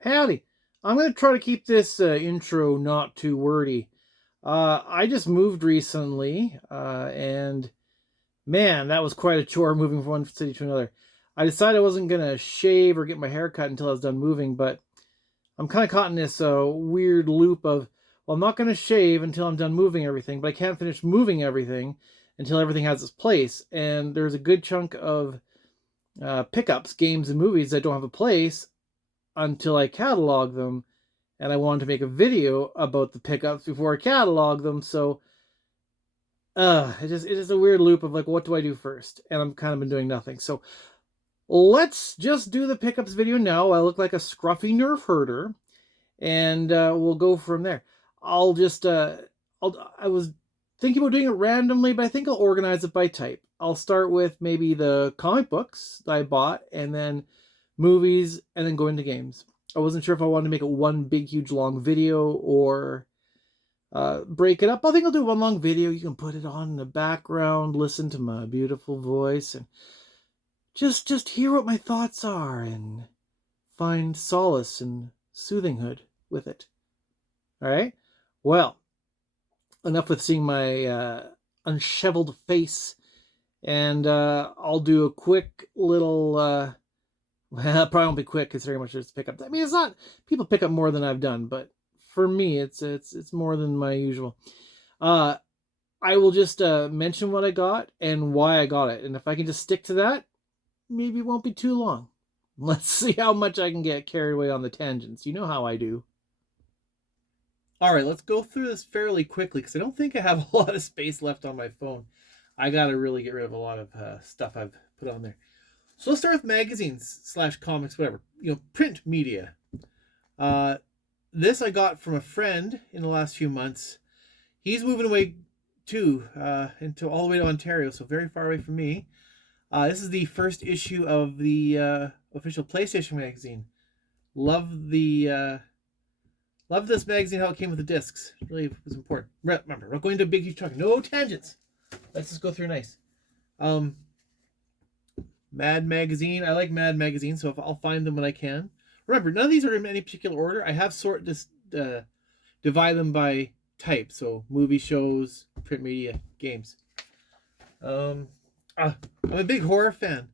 Howdy. I'm going to try to keep this intro not too wordy. I just moved recently, and man, that was quite a chore moving from one city to another. I decided I wasn't going to shave or get my hair cut until I was done moving, but I'm kind of caught in this weird loop of, well, I'm not going to shave until I'm done moving everything, but I can't finish moving everything until everything has its place. And there's a good chunk of pickups, games, and movies that don't have a place until I catalog them, and I wanted to make a video about the pickups before I catalog them. So it is a weird loop of like, what do I do first? And I'm kind of been doing nothing. So let's just do the pickups video now. I look like a scruffy nerf herder, and we'll go from there. I'll just I was thinking about doing it randomly, but I think I'll organize it by type. I'll start with maybe the comic books that I bought, and then movies, and then go into games. I wasn't sure if I wanted to make it one big, huge, long video or break it up. I think I'll do one long video. You can put it on in the background, listen to my beautiful voice, and just hear what my thoughts are and find solace and soothinghood with it. All right. Well, enough with seeing my unshoveled face, and I'll do a quick little. Well, it probably won't be quick considering how much it's pick up. I mean, it's not people pick up more than I've done, but for me, it's more than my usual. Uh, I will just mention what I got and why I got it, and if I can just stick to that, maybe it won't be too long. Let's see how much I can get carried away on the tangents. You know how I do. All right, let's go through this fairly quickly because I don't think I have a lot of space left on my phone. I got to really get rid of a lot of stuff I've put on there. So let's start with magazines / comics, whatever. Print media. This I got from a friend in the last few months. He's moving away too, into all the way to Ontario, so very far away from me. This is the first issue of the official PlayStation magazine. Love this magazine, how it came with the discs. It really was important. Remember, we're not going to a big huge talk. No tangents. Let's just go through nice. Mad Magazine. I like Mad Magazine, so if I'll find them when I can. Remember, none of these are in any particular order. I have divide them by type. So movie, shows, print media, games. I'm a big horror fan,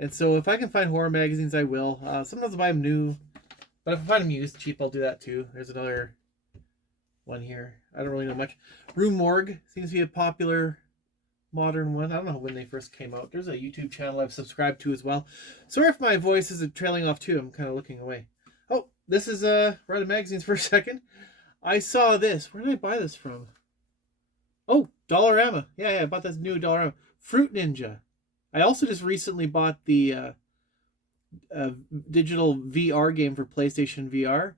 and so if I can find horror magazines, I will. Sometimes I buy them new, but if I find them used cheap, I'll do that too. There's another one here. I don't really know much. Rue Morgue seems to be a popular modern one. I don't know when they first came out. There's a YouTube channel I've subscribed to as well. Sorry if my voice is trailing off too. I'm kind of looking away. Oh, this is right of magazines for a second. I saw this. Where did I buy this from? Oh, Dollarama. Yeah, I bought this new Dollarama. Fruit Ninja. I also just recently bought the digital VR game for PlayStation VR.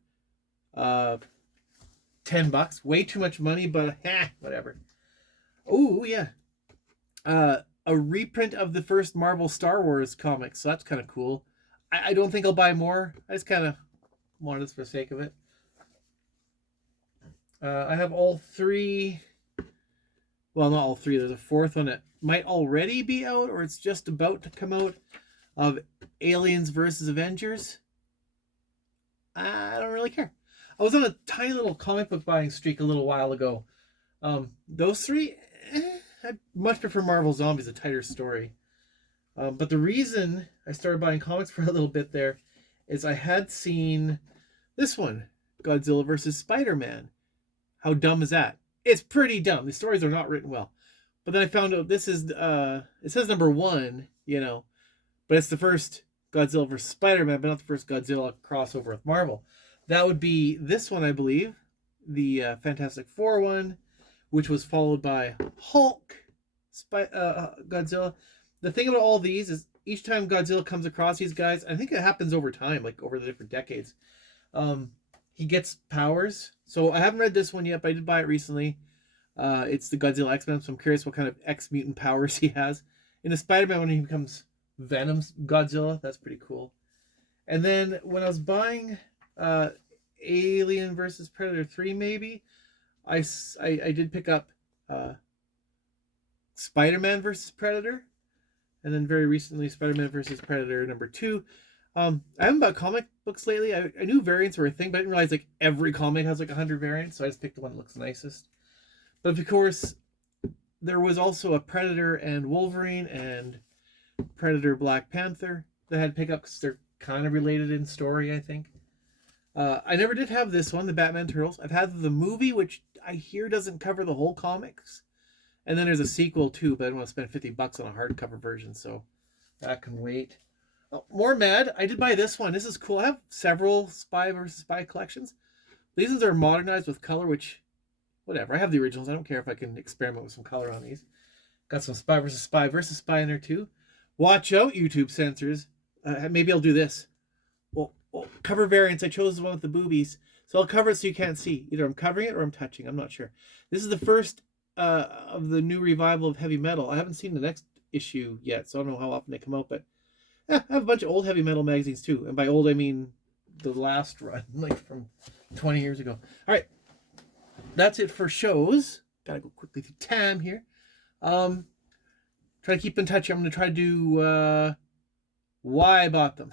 $10. Way too much money, but whatever. Oh, yeah. A reprint of the first Marvel Star Wars comics, so that's kind of cool. I don't think I'll buy more. I just kind of wanted this for the sake of it. I have all three. Well, not all three. There's a fourth one that might already be out, or it's just about to come out, of Aliens versus Avengers. I don't really care. I was on a tiny little comic book buying streak a little while ago. Those three, I much prefer Marvel Zombies, a tighter story. But the reason I started buying comics for a little bit there is I had seen this one, Godzilla versus Spider-Man. How dumb is that? It's pretty dumb. The stories are not written well. But then I found out this is, it says number 1, but it's the first Godzilla versus Spider-Man, but not the first Godzilla crossover with Marvel. That would be this one, I believe, the Fantastic Four one, which was followed by Hulk, Godzilla. The thing about all these is each time Godzilla comes across these guys, I think it happens over time, like over the different decades, he gets powers. So I haven't read this one yet, but I did buy it recently. It's the Godzilla X-Men, so I'm curious what kind of X-mutant powers he has. In the Spider-Man one, he becomes Venom's Godzilla. That's pretty cool. And then when I was buying Alien versus Predator 3, maybe, I did pick up Spider-Man versus Predator. And then very recently, Spider-Man versus Predator number 2. I haven't bought comic books lately. I knew variants were a thing, but I didn't realize like every comic has like 100 variants, so I just picked the one that looks nicest. But of course, there was also a Predator and Wolverine and Predator Black Panther that had pickups. They're kind of related in story, I think. I never did have this one, the Batman Turtles. I've had the movie, which I hear doesn't cover the whole comics. And then there's a sequel too, but I don't want to spend $50 on a hardcover version, so that can wait. Oh, more Mad. I did buy this one. This is cool. I have several Spy versus Spy collections. These ones are modernized with color, which, whatever. I have the originals. I don't care if I can experiment with some color on these. Got some Spy versus Spy in there too. Watch out, YouTube censors. Maybe I'll do this. Well, cover variants. I chose the one with the boobies. So I'll cover it so you can't see. Either I'm covering it or I'm touching. I'm not sure. This is the first of the new revival of heavy metal. I haven't seen the next issue yet, so I don't know how often they come out, but I have a bunch of old heavy metal magazines too. And by old, I mean the last run, like from 20 years ago. All right. That's it for shows. Gotta go quickly through Tam here. Try to keep in touch. I'm going to try to do why I bought them.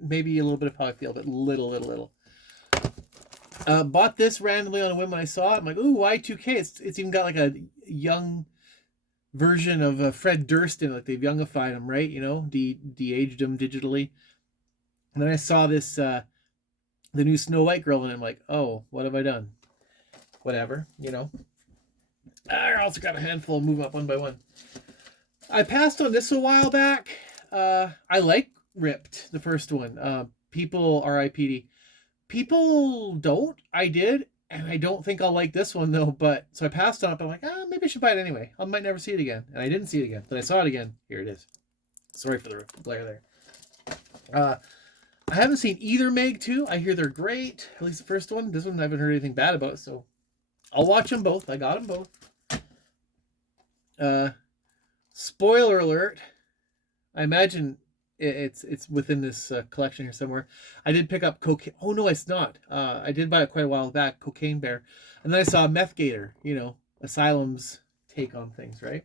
Maybe a little bit of how I feel, but little. Bought this randomly on a whim when I saw it. I'm like, ooh, Y2K. It's even got like a young version of Fred Durst in it. Like they've youngified him, right? You know, de-aged him digitally. And then I saw this, the new Snow White girl, and I'm like, oh, what have I done? Whatever, you know. I also got a handful of moving up one by one. I passed on this a while back. I like Ripped, the first one. People R.I.P.D. People don't. I did, and I don't think I'll like this one though. But so I passed on it. But I'm like, maybe I should buy it anyway. I might never see it again, and I didn't see it again. But I saw it again. Here it is. Sorry for the glare there. I haven't seen either Meg 2. I hear they're great. At least the first one. This one I haven't heard anything bad about. So I'll watch them both. I got them both. Spoiler alert. I imagine it's within this collection here somewhere. I did pick up Cocaine. Oh, no, it's not. I did buy it quite a while back, Cocaine Bear. And then I saw Meth Gator, you know, Asylum's take on things, right?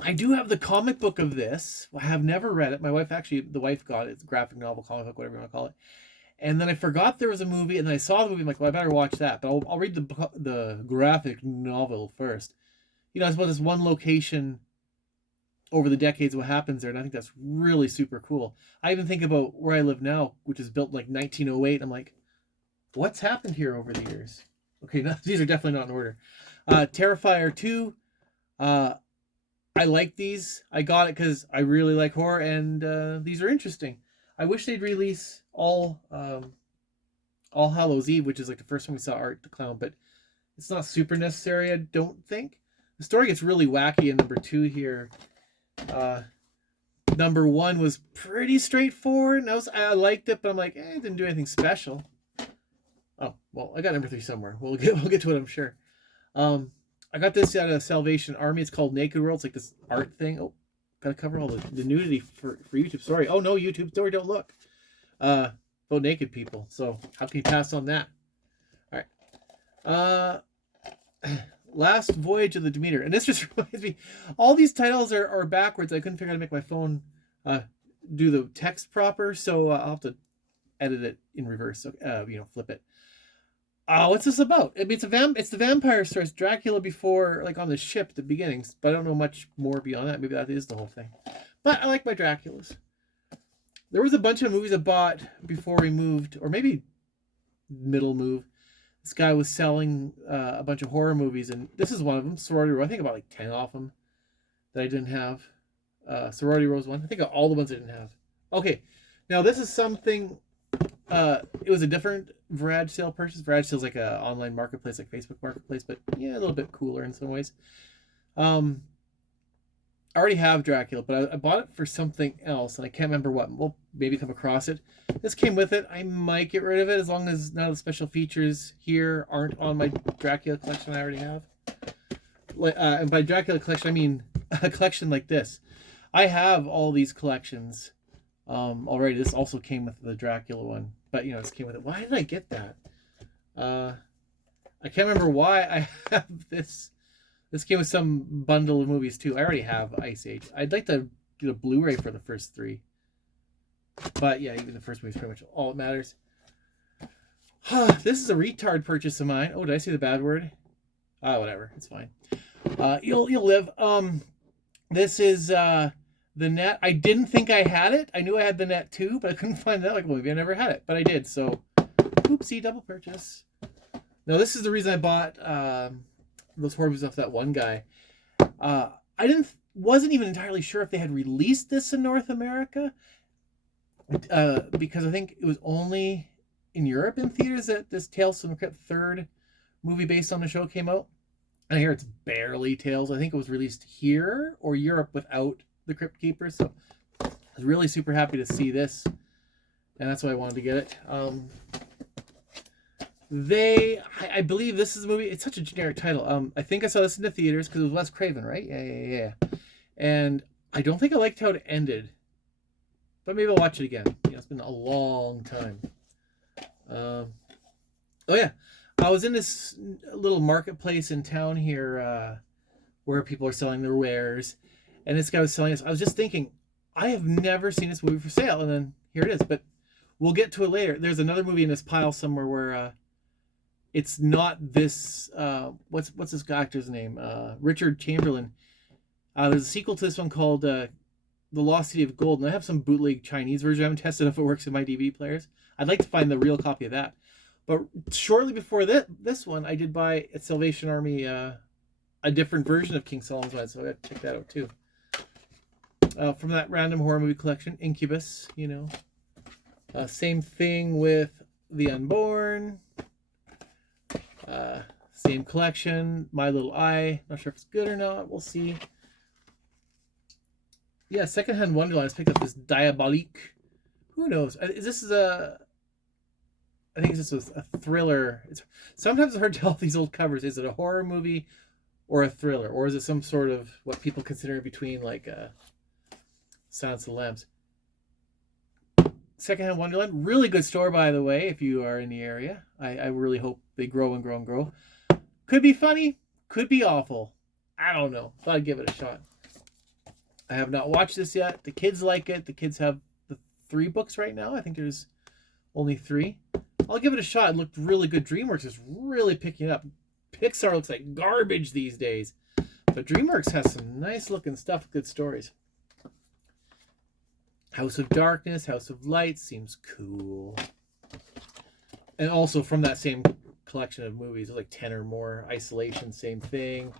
I do have the comic book of this. I have never read it. My wife the wife got it. It's a graphic novel, comic book, whatever you want to call it. And then I forgot there was a movie, and then I saw the movie. I'm like, well, I better watch that. But I'll read the graphic novel first. You know, it's about this one location over the decades, what happens there, and I think that's really super cool. I even think about where I live now, which is built like 1908. I'm like, what's happened here over the years? Okay, no, these are definitely not in order. Terrifier 2. I like these. I got it because I really like horror, and these are interesting. I wish they'd release All Hallows Eve, which is like the first time we saw Art the Clown, but it's not super necessary, I don't think. The story gets really wacky in number 2 here. Number 1 was pretty straightforward, and I liked it, but I'm like, it didn't do anything special. Oh, well, I got number 3 somewhere. We'll get to it, I'm sure. I got this at a Salvation Army. It's called Naked World. It's like this art thing. Oh, gotta cover all the nudity for YouTube. Sorry. Oh no, YouTube. Sorry, don't look. About naked people. So how can you pass on that? All right. Last Voyage of the Demeter. And this just reminds me, all these titles are backwards. I couldn't figure out how to make my phone do the text proper, so I'll have to edit it in reverse. So flip it. What's this about? I mean, it's the vampire story. It's Dracula before, like on the ship at the beginnings, but I don't know much more beyond that. Maybe that is the whole thing. But I like my Draculas. There was a bunch of movies I bought before we moved, or maybe middle move. This guy was selling a bunch of horror movies, and this is one of them, Sorority Row. I think about like 10 off them that I didn't have. Sorority Row was one. I think all the ones I didn't have. Okay, now this is something... it was a different Verage sale purchase. Verage sale is like an online marketplace, like Facebook Marketplace, but yeah, a little bit cooler in some ways. I already have Dracula, but I bought it for something else, and I can't remember what. We'll maybe come across it. This came with it. I might get rid of it as long as none of the special features here aren't on my Dracula collection I already have. And by Dracula collection, I mean a collection like this. I have all these collections already. This also came with the Dracula one, but this came with it. Why did I get that? I can't remember why I have this. This came with some bundle of movies too. I already have Ice Age. I'd like to get a Blu-ray for the first 3. But yeah, even the first movie is pretty much all that matters. This is a retard purchase of mine. Oh, did I say the bad word? Whatever. It's fine. You'll live. This is the net. I didn't think I had it. I knew I had the net too, but I couldn't find that. Like, well, maybe I never had it, but I did. So, oopsie, double purchase. Now, this is the reason I bought those horror movies off that one guy. Wasn't even entirely sure if they had released this in North America, because I think it was only in Europe in theaters that this Tales from the Crypt third movie based on the show came out. I hear it's barely Tales. I think it was released here or Europe without the Crypt Keeper. So I was really super happy to see this, and that's why I wanted to get it. I believe this is a movie. It's such a generic title. I think I saw this in the theaters because it was Wes Craven, right? Yeah. And I don't think I liked how it ended, but maybe I'll watch it again. It's been a long time. Oh yeah, I was in this little marketplace in town here where people are selling their wares, and this guy was selling this. I was just thinking, I have never seen this movie for sale, and then here it is. But we'll get to it later. There's another movie in this pile somewhere where it's not this. What's this actor's name? Richard Chamberlain. There's a sequel to this one called The Lost City of Gold, and I have some bootleg Chinese version. I haven't tested if it works in my DVD players. I'd like to find the real copy of that. But shortly before this one, I did buy at Salvation Army a different version of King Solomon's Mine, so I got to check that out too. From that random horror movie collection, Incubus, same thing with The Unborn. Same collection, My Little Eye. Not sure if it's good or not. We'll see. Yeah, Secondhand Wonderland. I picked up this Diabolique. Who knows? I think this was a thriller. Sometimes it's hard to tell these old covers. Is it a horror movie or a thriller? Or is it some sort of what people consider in between, like Silence of the Lambs? Secondhand Wonderland. Really good store, by the way, if you are in the area. I really hope they grow and grow and grow. Could be funny. Could be awful. I don't know. Thought I'd give it a shot. I have not watched this yet. The kids like it. The kids have the 3 books right now. I think there's only 3. I'll give it a shot. It looked really good. DreamWorks is really picking it up. Pixar looks like garbage these days. But DreamWorks has some nice looking stuff, good stories. House of Darkness, House of Light seems cool. And also from that same collection of movies, like 10 or more. Isolation, same thing.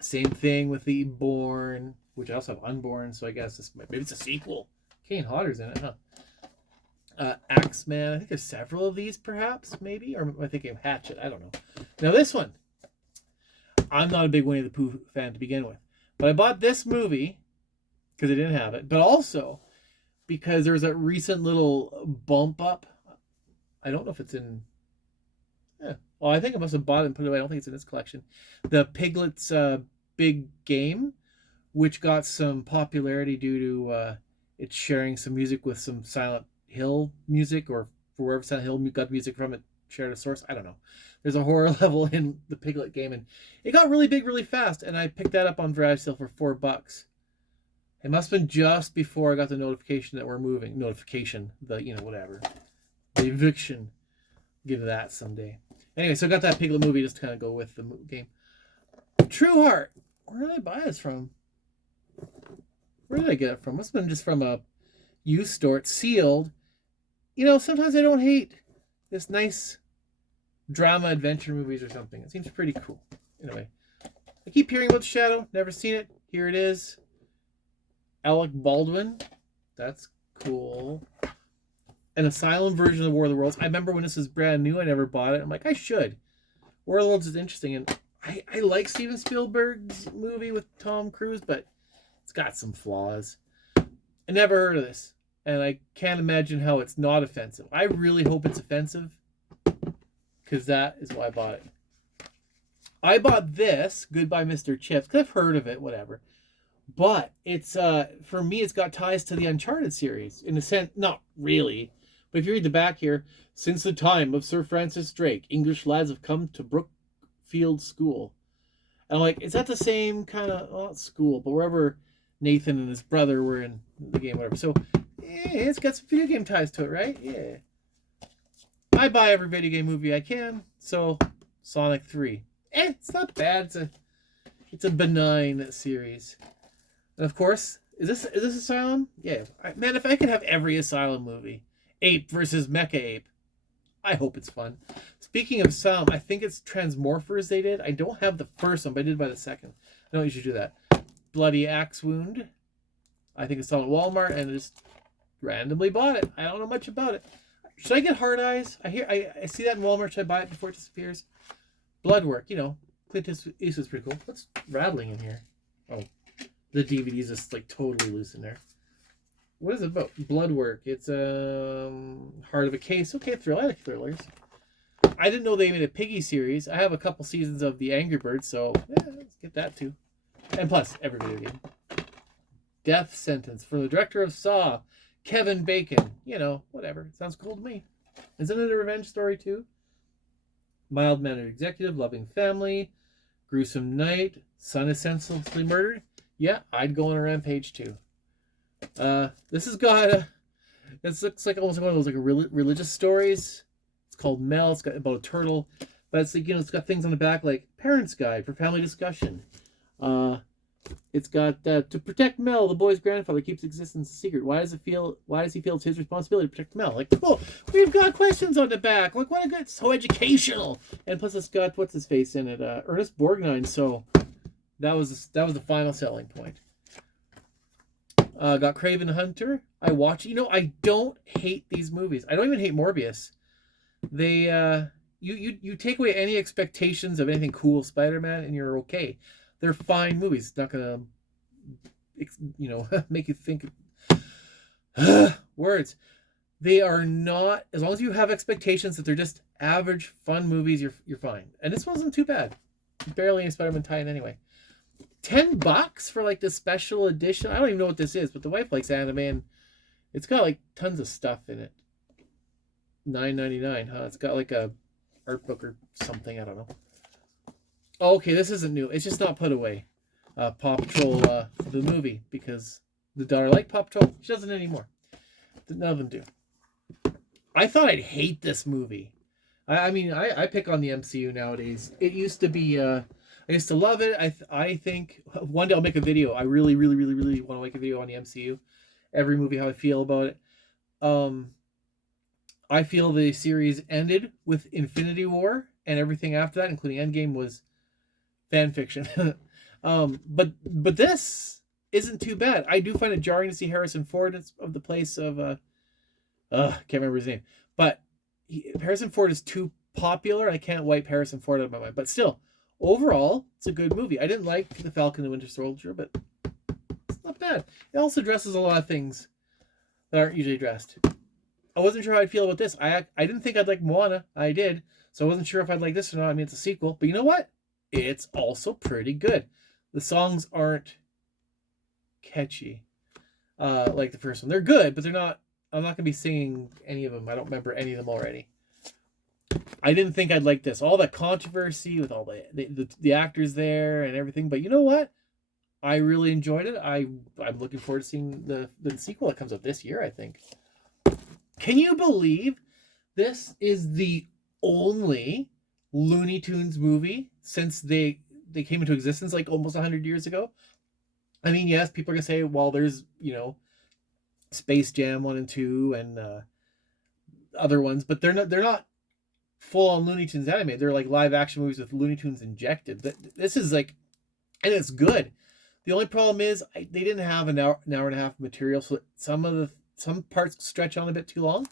Same thing with The Born, which I also have Unborn, so I guess maybe it's a sequel. Kane Hodder's in it, huh? Axeman. I think there's several of these, perhaps, maybe? Or am I thinking of Hatchet? I don't know. Now, this one. I'm not a big Winnie the Pooh fan to begin with. But I bought this movie because I didn't have it. But also because there's a recent little bump up. I don't know if it's in... Well, I think I must have bought it and put it away. I don't think it's in this collection. The Piglet's Big Game, which got some popularity due to it sharing some music with some Silent Hill music, or for wherever Silent Hill got music from, it shared a source. I don't know. There's a horror level in the Piglet game, and it got really big really fast, and I picked that up on Variety Sale for $4. It must have been just before I got the notification that we're moving. Notification, whatever. The eviction. Give that someday. Anyway, so I got that Piglet movie just to kind of go with the game. True Heart. Where did I buy this from? Where did I get it from? Must have been just from a used store. It's sealed. Sometimes I don't hate this nice drama adventure movies or something. It seems pretty cool. Anyway, I keep hearing about The Shadow. Never seen it. Here it is. Alec Baldwin. That's cool. An Asylum version of War of the Worlds. I remember when this was brand new, I never bought it. I'm like, I should. War of the Worlds is interesting, and I like Steven Spielberg's movie with Tom Cruise, but it's got some flaws. I never heard of this, and I can't imagine how it's not offensive. I really hope it's offensive, because that is why I bought it. I bought this, Goodbye Mr. Chips, because I've heard of it, whatever. But it's, for me, it's got ties to the Uncharted series. In a sense, not really. But if you read the back here, since the time of Sir Francis Drake, English lads have come to Brookfield School. And I'm like, is that the same kind of, not school, but wherever Nathan and his brother were in the game, whatever. So it's got some video game ties to it, right? Yeah. I buy every video game movie I can, so Sonic 3. It's not bad. It's a benign series. And of course, is this Asylum? Yeah. Man, if I could have every Asylum movie. Ape versus Mecha Ape. I hope it's fun. Speaking of Asylum, I think it's Transmorphers they did. I don't have the first one, but I did buy the second. I know you should do that. Bloody Axe Wound. I think it's on at Walmart and just randomly bought it. I don't know much about it. Should I get Hard Eyes? I see that in Walmart. Should I buy it before it disappears? Bloodwork, you know. Clint Eastwood's pretty cool. What's rattling in here? Oh, the DVD's just like totally loose in there. What is it about? Bloodwork. It's Heart of a Case. Okay, thriller. I like thrillers. I didn't know they made a Piggy series. I have a couple seasons of the Angry Birds, so yeah, let's get that too. And plus, every video game. Death Sentence for the director of Saw, Kevin Bacon. You know, whatever. Sounds cool to me. Isn't it a revenge story too? Mild-mannered executive, loving family, gruesome night, son is senselessly murdered. Yeah, I'd go on a rampage too. This has got this looks like almost one of those like religious stories. It's called Mel. It's got about a turtle, but it's like, you know, it's got things on the back like Parents Guide for Family Discussion. It's got to protect Mel, the boy's grandfather keeps existence a secret. Why does he feel it's his responsibility to protect Mel? Like, cool, we've got questions on the back. Like, what a good, so educational. And plus, it's got what's his face in it, Ernest Borgnine. So that was the final selling point. Got Craven Hunter. I watch. You know, I don't hate these movies. I don't even hate Morbius. They you take away any expectations of anything cool Spider-Man, and you're okay. They're fine movies. It's not gonna, you know, make you think. Words. They are not. As long as you have expectations that they're just average fun movies, you're fine. And this wasn't too bad. Barely any Spider-Man tie-in anyway. $10 for like the special edition. I don't even know what this is, but the wife likes anime, and it's got like tons of stuff in it. $9.99, huh? It's got like a art book or something. I don't know. Oh, okay, this isn't new. It's just not put away. Paw Patrol, the movie, because the daughter liked Paw Patrol. She doesn't anymore. None of them do. I thought I'd hate this movie. I mean, I pick on the MCU nowadays. It used to be, I used to love it. I think one day I'll make a video. I really want to make a video on the MCU. Every movie, how I feel about it. I feel the series ended with Infinity War, and everything after that, including Endgame, was fan fiction. But this isn't too bad. I do find it jarring to see Harrison Ford of the place of can't remember his name, but Harrison Ford is too popular. I can't wipe Harrison Ford out of my mind. But still, overall, it's a good movie. I didn't like The Falcon and the Winter Soldier, but it's not bad. It also addresses a lot of things that aren't usually addressed. I wasn't sure how I'd feel about this. I didn't think I'd like Moana. I did. So I wasn't sure if I'd like this or not. I mean, it's a sequel. But you know what? It's also pretty good. The songs aren't catchy like the first one. They're good, but they're not. I'm not going to be singing any of them. I don't remember any of them already. I didn't think I'd like this. All that controversy with all the actors there and everything. But you know what? I really enjoyed it. I'm looking forward to seeing the sequel that comes out this year, I think. Can you believe this is the only Looney Tunes movie since they came into existence like almost 100 years ago? I mean, yes, people are going to say, well, there's, you know, Space Jam 1 and 2 and other ones, but they're not full on Looney Tunes animated. They're like live action movies with Looney Tunes injected. This is like, and it's good. The only problem is they didn't have an hour and a half of material, so some parts stretch on a bit too long.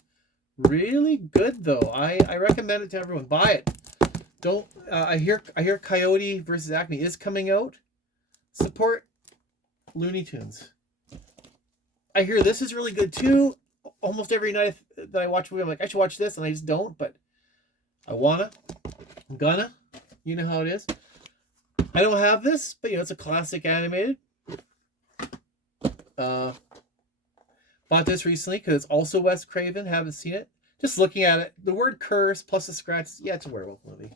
Really good though. I recommend it to everyone. Buy it. Don't. I hear Coyote versus Acme is coming out. Support Looney Tunes. I hear this is really good too. Almost every night that I watch a movie, I'm like, I should watch this, and I just don't. But I wanna. I'm gonna. You know how it is. I don't have this, but you know it's a classic animated. Bought this recently because it's also Wes Craven. Haven't seen it. Just looking at it, the word curse plus a scratch. Yeah, it's a werewolf movie.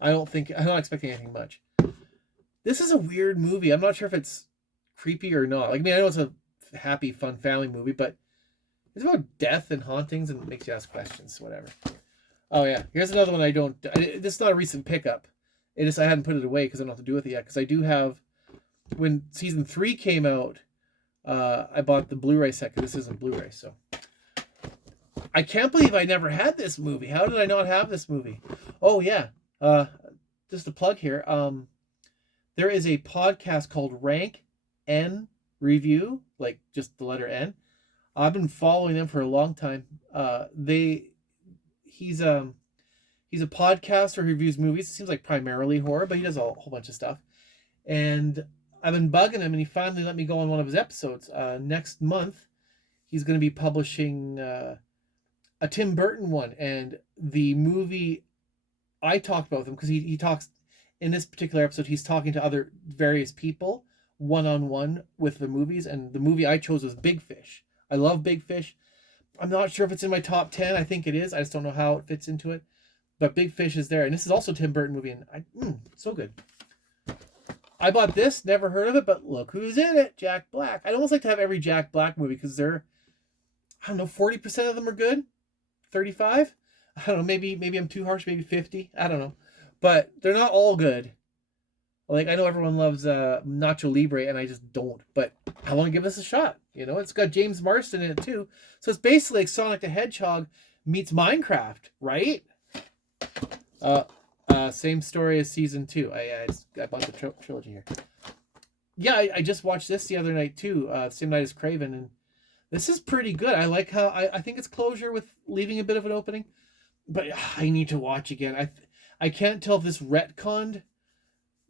I'm not expecting anything much. This is a weird movie. I'm not sure if it's creepy or not. Like, I mean, I know it's a happy, fun family movie, but It's about death and hauntings and makes you ask questions, whatever. Oh yeah, here's another one I don't. This is not a recent pickup. It is I hadn't put it away because I don't know what to do with it yet. Because I do have, when season 3 came out, I bought the Blu-ray set because this isn't Blu-ray. So I can't believe I never had this movie. How did I not have this movie? Oh yeah, just a plug here. There is a podcast called Rank N Review, like just the letter N. I've been following them for a long time. He's a podcaster who reviews movies. It seems like primarily horror, but he does a whole bunch of stuff. And I've been bugging him, and he finally let me go on one of his episodes. Next month, he's going to be publishing a Tim Burton one, and the movie I talked about with him because he talks in this particular episode. He's talking to other various people one-on-one with the movies, and the movie I chose was Big Fish. I love Big Fish. I'm not sure if it's in my top 10. I think it is. I just don't know how it fits into it. But Big Fish is there. And this is also a Tim Burton movie. And so good. I bought this. Never heard of it. But look who's in it. Jack Black. I'd almost like to have every Jack Black movie because they're, I don't know, 40% of them are good. 35? I don't know. Maybe I'm too harsh. Maybe 50. I don't know. But they're not all good. Like, I know everyone loves Nacho Libre, and I just don't. But I want to give this a shot. You know, it's got James Marsden in it, too. So it's basically like Sonic the Hedgehog meets Minecraft, right? Same story as season 2. I bought the trilogy here. Yeah, I just watched this the other night, too. Same night as Craven. And this is pretty good. I like how... I think it's closure with leaving a bit of an opening. But I need to watch again. I can't tell if this retconned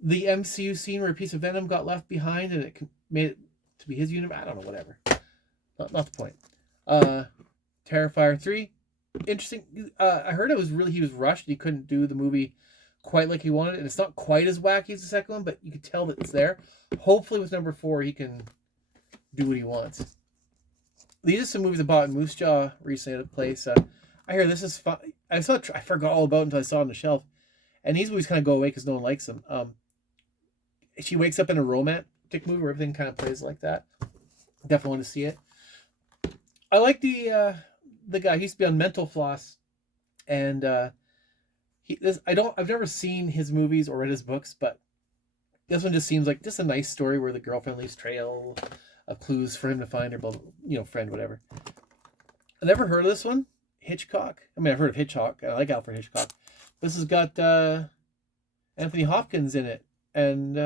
the MCU scene where a piece of Venom got left behind and it made it to be his universe. I don't know, whatever. Not the point. Terrifier 3. Interesting. I heard he was rushed. He couldn't do the movie quite like he wanted. And it's not quite as wacky as the second one, but you can tell that it's there. Hopefully with number 4, he can do what he wants. These are some movies I bought in Moose Jaw recently at a place. I hear this is fun. I forgot all about it until I saw it on the shelf. And these movies kind of go away because no one likes them. She wakes up in a romantic movie where everything kind of plays like that. Definitely want to see it. I like the guy. He used to be on Mental Floss, and I've never seen his movies or read his books, but this one just seems like just a nice story where the girlfriend leaves trail of clues for him to find her, friend, whatever. I've never heard of this one. Hitchcock. I mean, I've heard of Hitchcock. I like Alfred Hitchcock. This has got Anthony Hopkins in it, and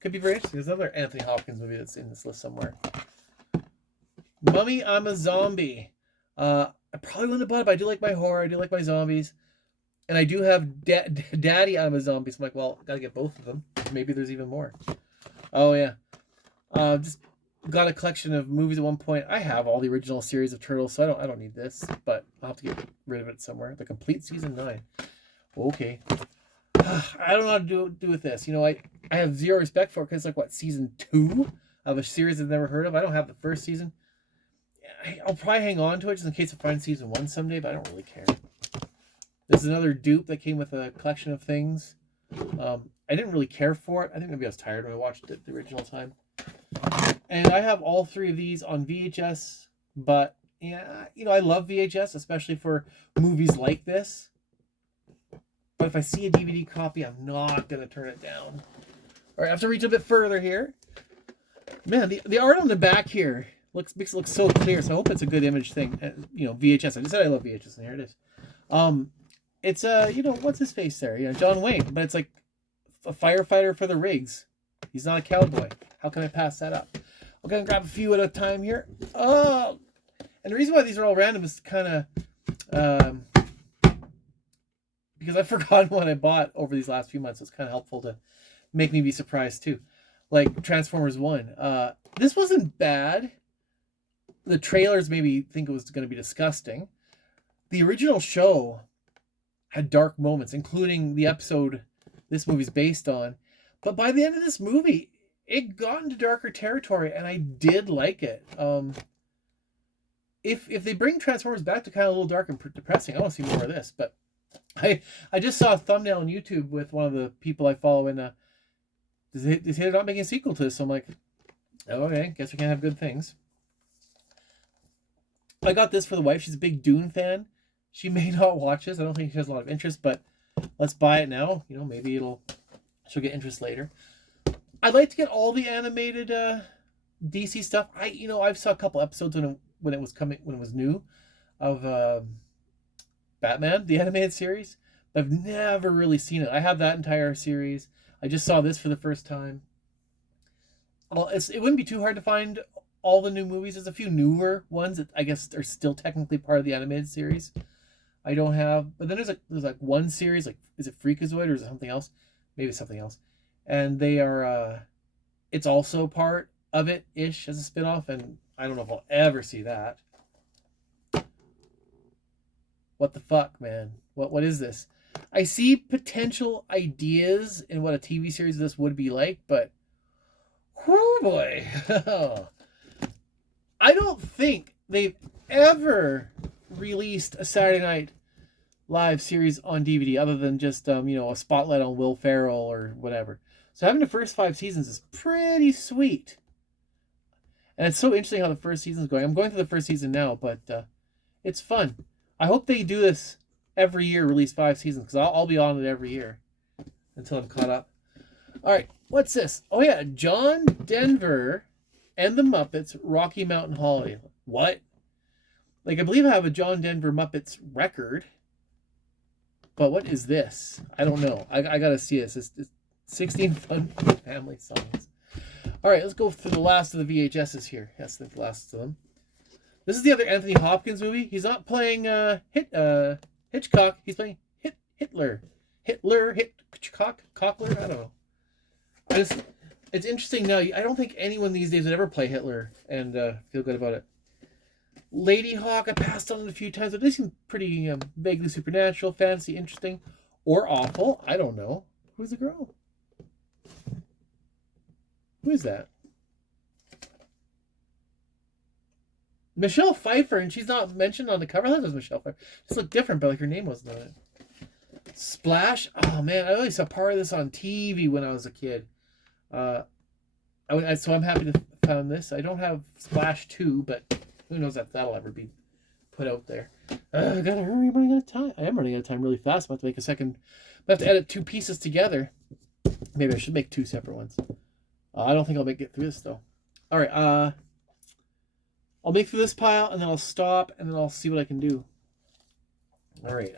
could be very interesting. There's another Anthony Hopkins movie that's in this list somewhere. Mummy, I'm a Zombie. I probably wouldn't have bought it, but I do like my horror. I do like my zombies. And I do have Daddy, I'm a Zombie. So I'm like, well, gotta get both of them. Maybe there's even more. Oh, yeah. Just got a collection of movies at one point. I have all the original series of Turtles, so I don't need this, but I'll have to get rid of it somewhere. The complete season 9. Okay. I don't know how to do with this. I have zero respect for it because it's like, season 2 of a series I've never heard of. I don't have the first season. I'll probably hang on to it just in case I find season 1 someday, but I don't really care. This is another dupe that came with a collection of things. I didn't really care for it. I think maybe I was tired when I watched it the original time. And I have all 3 of these on VHS, but yeah, I love VHS, especially for movies like this. But if I see a DVD copy, I'm not going to turn it down. All right, I have to reach a bit further here. Man, the art on the back here makes it look so clear, so I hope it's a good image thing. VHS. I just said I love VHS, and here it is. It's, what's his face there? John Wayne, but it's like a firefighter for the rigs. He's not a cowboy. How can I pass that up? I'm going to grab a few at a time here. Oh! And the reason why these are all random is kind of... because I've forgotten what I bought over these last few months. So it's kind of helpful to make me be surprised too. Like Transformers 1. This wasn't bad. The trailers made me think it was going to be disgusting. The original show had dark moments, including the episode this movie's based on. But by the end of this movie, it got into darker territory, and I did like it. If they bring Transformers back to kind of a little dark and depressing, I want to see more of this. But I just saw a thumbnail on YouTube with one of the people I follow, and they're not making a sequel to this. So I'm like, okay, guess we can't have good things. I got this for the wife. She's a big Dune fan. She may not watch this. I don't think she has a lot of interest, but let's buy it now. You know, maybe she'll get interest later. I'd like to get all the animated DC stuff. I've saw a couple episodes when it was new, of Batman, the animated series. But I've never really seen it. I have that entire series. I just saw this for the first time. Well, it wouldn't be too hard to find all the new movies. There's a few newer ones that I guess are still technically part of the animated series. I don't have, but then there's one series, like, is it Freakazoid or is it something else? Maybe it's something else. And they are, it's also part of it ish as a spinoff, and I don't know if I'll ever see that. What the fuck, man? What is this? I see potential ideas in what a TV series of this would be like, but oh boy. I don't think they've ever released a Saturday Night Live series on DVD other than just a spotlight on Will Ferrell or whatever. So having the first 5 seasons is pretty sweet. And it's so interesting how the first season's going. I'm going through the first season now, but it's fun. I hope they do this every year, release 5 seasons, because I'll be on it every year until I'm caught up. All right, what's this? Oh yeah, John Denver and the Muppets Rocky Mountain Holiday. What? Like, I believe I have a John Denver Muppets record, but what is this? I don't know. I gotta see this. It's 16 fun family songs. All right, let's go through the last of the VHSs here. That's the last of them. This is the other Anthony Hopkins movie. He's not playing Hitchcock. He's playing Hitler. Hitchcock? Cockler? I don't know. It's interesting now. I don't think anyone these days would ever play Hitler and feel good about it. Lady Hawk, I passed on it a few times, but they seem pretty vaguely supernatural, fantasy, interesting, or awful. I don't know. Who's the girl? Who is that? Michelle Pfeiffer, and she's not mentioned on the cover. I thought it was Michelle Pfeiffer. Just looked different, but like her name wasn't on it. Splash. Oh man, I only saw part of this on TV when I was a kid. So I'm happy to found this. I don't have Splash 2, but who knows if that'll ever be put out there. I gotta hurry. I'm running out of time. I am running out of time really fast. I'm about to make a second. I have to edit 2 pieces together. Maybe I should make 2 separate ones. I don't think I'll make it through this though. All right. I'll make through this pile, and then I'll stop, and then I'll see what I can do. All right.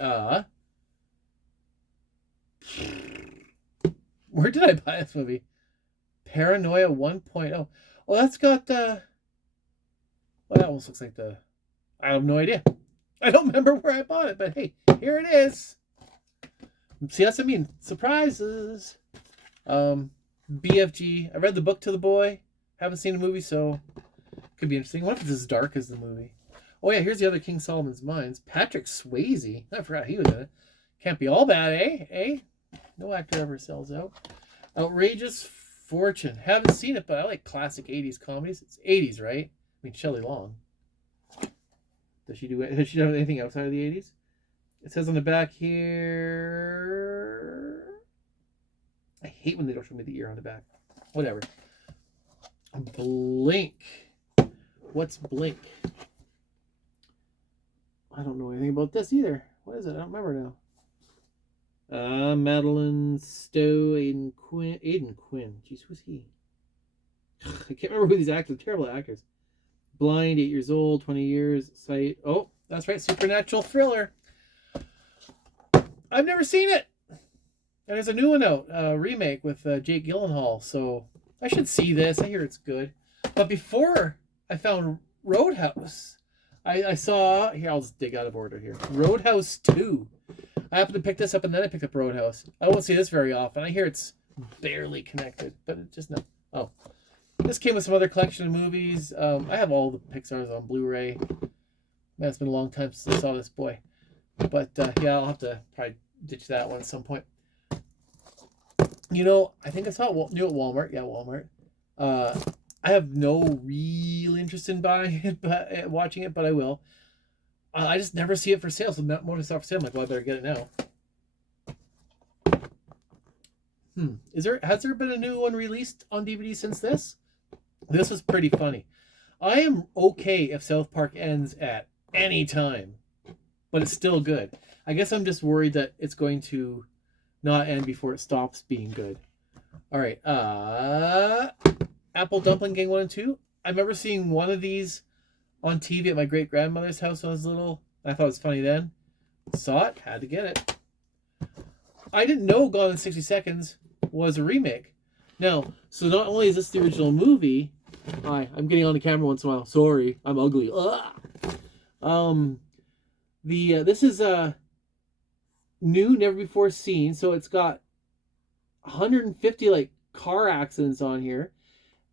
Where did I buy this movie? Paranoia 1.0. Oh, that's got well, that almost looks like I have no idea. I don't remember where I bought it, but hey, here it is. See, that's what I mean. Surprises. BFG. I read the book to the boy. Haven't seen the movie, so could be interesting. What if it's as dark as the movie? Oh yeah, here's the other King Solomon's Mines. Patrick Swayze. I forgot he was in it. Can't be all bad, eh? No actor ever sells out. Outrageous Fortune. Haven't seen it, but I like classic 80s comedies. It's 80s, right? I mean, Shelley Long. Has she done anything outside of the 80s? It says on the back here... I hate when they don't show me the ear on the back. Whatever. Blink. What's Blink? I don't know anything about this either. What is it? I don't remember now. Madeline Stowe, Aidan Quinn. Jeez, who's he? I can't remember who these actors. Terrible actors. Blind, 8 years old, 20 years. Sight. Oh, that's right. Supernatural thriller. I've never seen it. And there's a new one out, remake with Jake Gyllenhaal. So I should see this. I hear it's good. But before I found Roadhouse, I saw, here, I'll just dig out of order here. Roadhouse 2. I happened to pick this up, and then I picked up Roadhouse. I won't see this very often. I hear it's barely connected, but it just not. Oh. This came with some other collection of movies. I have all the Pixar's on Blu-ray. Man, it's been a long time since I saw this boy. But, yeah, I'll have to probably ditch that one at some point. You know, I think I saw it new at Walmart. Yeah, Walmart. I have no real interest in buying it, but watching it, but I will. I just never see it for sale. So when I saw it for sale, I'm like, well, I better get it now. Has there been a new one released on DVD since this? This was pretty funny. I am okay if South Park ends at anytime. But it's still good. I guess I'm just worried that it's going to not end before it stops being good. All right. Apple Dumpling Gang 1 and 2. I remember seeing one of these on TV at my great grandmother's house when I was little. I thought it was funny then. Saw it, had to get it. I didn't know Gone in 60 Seconds was a remake. Now, so not only is this the original movie, hi, I'm getting on the camera once in a while. Sorry, I'm ugly. This is new, never before seen. So it's got 150 like car accidents on here,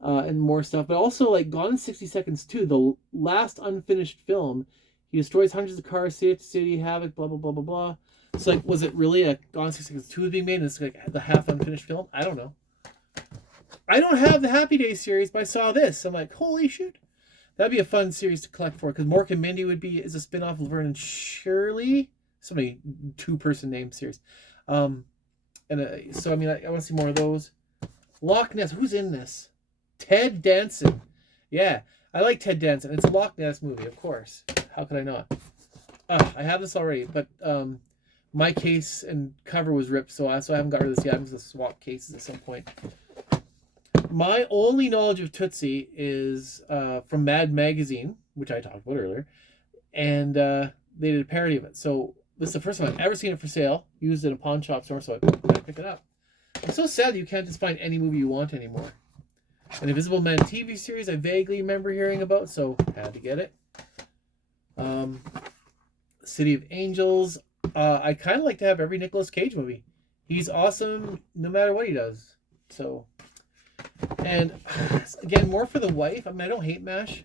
and more stuff. But also like Gone in 60 Seconds too, the last unfinished film. He destroys hundreds of cars, city havoc, blah blah blah blah blah. So like, was it really a Gone in 60 Seconds 2 being made? And it's like the half unfinished film. I don't know. I don't have the Happy Days series, but I saw this. I'm like, holy shit. That'd be a fun series to collect for, because Mork and Mindy is a spin-off of Laverne and Shirley. Somebody, two-person name series. So, I mean, I want to see more of those. Loch Ness. Who's in this? Ted Danson. Yeah, I like Ted Danson. It's a Loch Ness movie, of course. How could I not? I have this already, but my case and cover was ripped, so I haven't got rid of this yet. I'm going to swap cases at some point. My only knowledge of Tootsie is from Mad Magazine, which I talked about earlier, and they did a parody of it. So this is the first time I've ever seen it for sale, used in a pawn shop store, so I picked it up. I'm so sad that you can't just find any movie you want anymore. An Invisible Man TV series I vaguely remember hearing about, so had to get it. City of Angels. I kind of like to have every Nicolas Cage movie. He's awesome no matter what he does. So, and again, more for the wife. I mean, I don't hate MASH.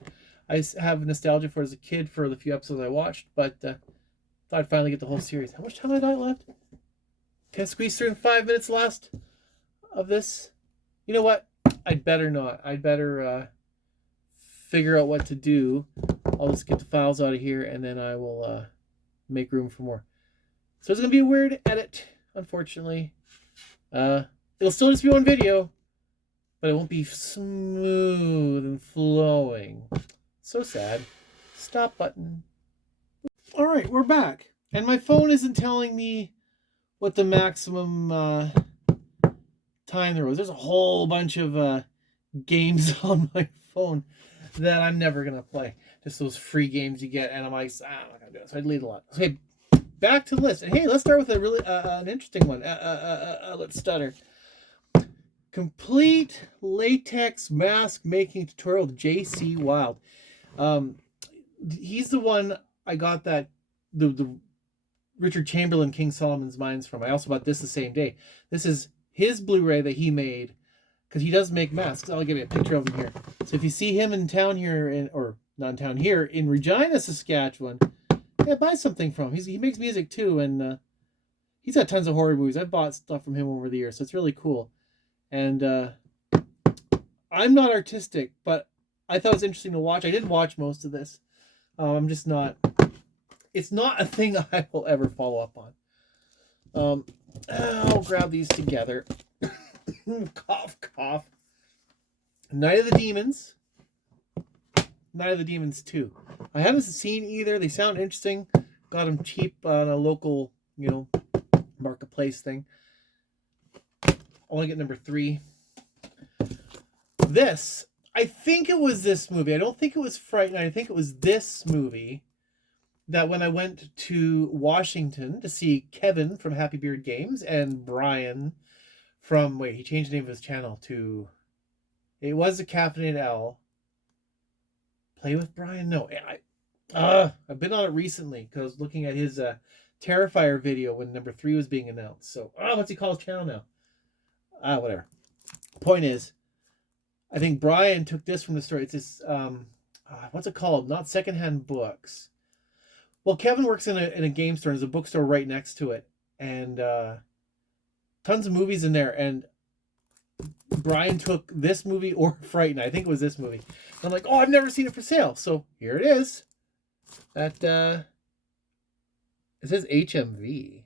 I have nostalgia for it as a kid for the few episodes I watched, but thought I'd finally get the whole series. How much time I got left? Can I squeeze through in 5 minutes last of this? You know what? I'd better not. I'd better figure out what to do. I'll just get the files out of here, and then I will make room for more. So it's going to be a weird edit, unfortunately. It'll still just be one video, but it won't be smooth and flowing. So sad. Stop button. All right, we're back. And my phone isn't telling me what the maximum time there was. There's a whole bunch of games on my phone that I'm never going to play. Just those free games you get, and I'm like, I'm not going to do it. So I delete a lot. Okay, back to the list. And hey, let's start with a really an interesting one. Let's stutter. Complete latex mask making tutorial with J.C. Wild. He's the one I got that the Richard Chamberlain King Solomon's Mines from. I also bought this the same day. This is his Blu-ray that he made, because he does make masks. I'll give you a picture of him here. So if you see him in town here, or not in town here, in Regina, Saskatchewan, yeah, buy something from him. He makes music too, and he's got tons of horror movies. I've bought stuff from him over the years, so it's really cool. And I'm not artistic, but I thought it was interesting to watch. I did watch most of this. I'm just not... It's not a thing I will ever follow up on. I'll grab these together. Cough, cough. Night of the Demons. Night of the Demons 2. I haven't seen either. They sound interesting. Got them cheap on a local, marketplace thing. I want to get number 3. This, I think it was this movie. I don't think it was Fright Night. I think it was this movie that when I went to Washington to see Kevin from Happy Beard Games and Brian from, he changed the name of his channel to, it was a Caffeinated L. Play with Brian? No, I've been on it recently because I was looking at his Terrifier video when number 3 was being announced. So, what's he call his channel now? Whatever. Point is, I think Brian took this from the story. It's this, what's it called? Not Secondhand Books. Well, Kevin works in a game store. There's a bookstore right next to it. And tons of movies in there. And Brian took this movie or Fright Night. I think it was this movie. And I'm like, I've never seen it for sale. So here it is. It says HMV.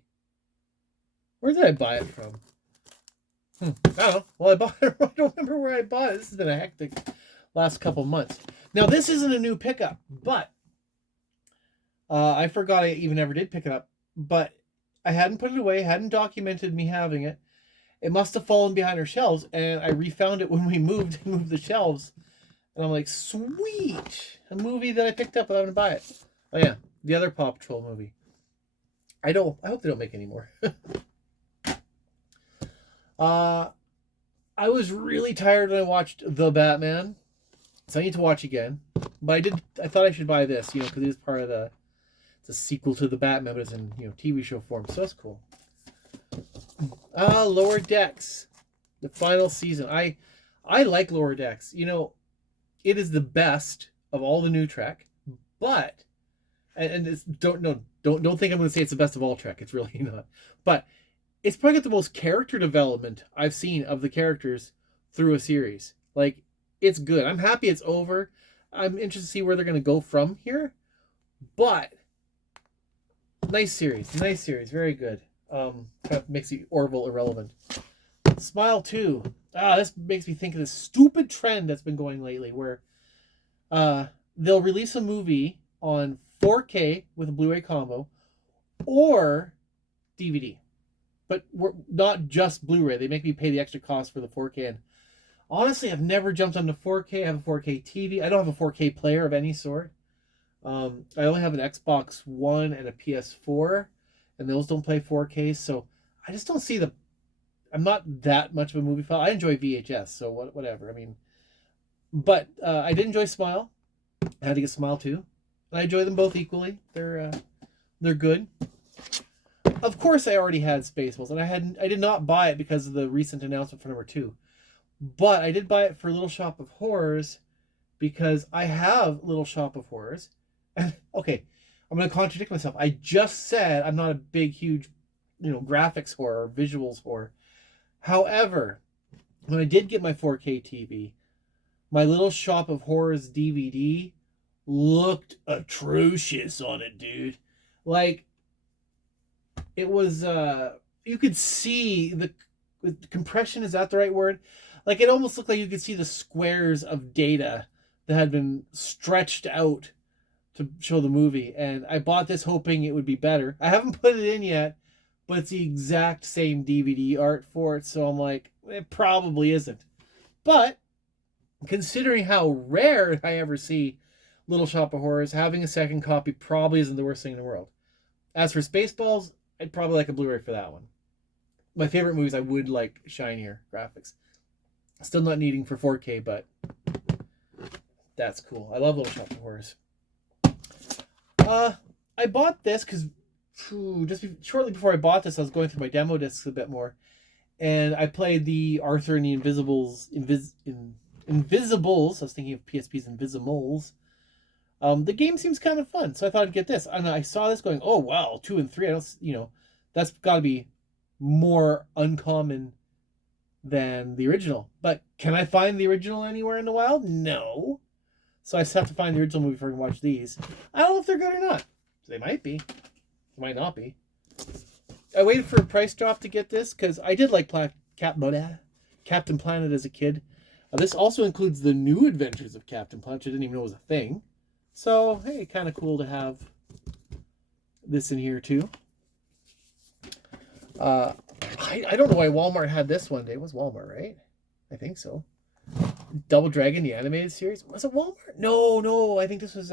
Where did I buy it from? I don't know. Well, I bought it. I don't remember where I bought it. This has been a hectic last couple months. Now, this isn't a new pickup, but I forgot I even ever did pick it up, but I hadn't put it away, hadn't documented me having it. It must have fallen behind our shelves, and I refound it when we moved the shelves. And I'm like, sweet, a movie that I picked up without having to buy it. Oh yeah, the other Paw Patrol movie. I hope they don't make any more. I was really tired when I watched The Batman, so I need to watch again. But I thought I should buy this, because it is part of it's a sequel to The Batman, but it's in, TV show form, so that's cool. Lower Decks, the final season. I like Lower Decks. It is the best of all the new Trek, but and it's, don't think I'm going to say it's the best of all Trek. It's really not. But it's probably got the most character development I've seen of the characters through a series. Like, it's good. I'm happy it's over. I'm interested to see where they're going to go from here. But nice series, very good. Kind of makes the Orville irrelevant. Smile 2. This makes me think of this stupid trend that's been going lately where they'll release a movie on 4K with a Blu-ray combo or DVD. But we're not just Blu-ray. They make me pay the extra cost for the 4K. And honestly, I've never jumped onto 4K. I have a 4K TV. I don't have a 4K player of any sort. I only have an Xbox One and a PS4, and those don't play 4K. So I just don't see I'm not that much of a movie file. I enjoy VHS, so whatever. I mean, but I did enjoy Smile. I had to get Smile 2. And I enjoy them both equally. They're good. Of course, I already had Spaceballs, and I did not buy it because of the recent announcement for number 2. But I did buy it for Little Shop of Horrors because I have Little Shop of Horrors. And okay, I'm going to contradict myself. I just said I'm not a big, huge, graphics horror or visuals horror. However, when I did get my 4K TV, my Little Shop of Horrors DVD looked atrocious on it, dude. Like, it was, you could see the compression, is that the right word? Like, it almost looked like you could see the squares of data that had been stretched out to show the movie. And I bought this hoping it would be better. I haven't put it in yet, but it's the exact same DVD art for it. So I'm like, it probably isn't. But considering how rare I ever see Little Shop of Horrors, having a second copy probably isn't the worst thing in the world. As for Spaceballs, I'd probably like a Blu-ray for that one. My favorite movies, I would like shinier graphics. Still not needing for 4K, but that's cool. I love Little Shop of Horrors. I bought this because shortly before I bought this, I was going through my demo discs a bit more, and I played the Arthur and the Invisibles. Invisibles. I was thinking of PSP's Invisimoles. The game seems kind of fun, so I thought I'd get this. And I saw this going, oh wow, 2 and 3. I don't, that's got to be more uncommon than the original. But can I find the original anywhere in the wild? No. So I just have to find the original movie before I can watch these. I don't know if they're good or not. They might be. They might not be. I waited for a price drop to get this because I did like Captain Planet as a kid. This also includes the new adventures of Captain Planet, which I didn't even know was a thing. So, hey, kind of cool to have this in here too. I don't know why Walmart had this one day. It was Walmart, right? I think so. Double Dragon, the animated series. Was it Walmart? No. I think this was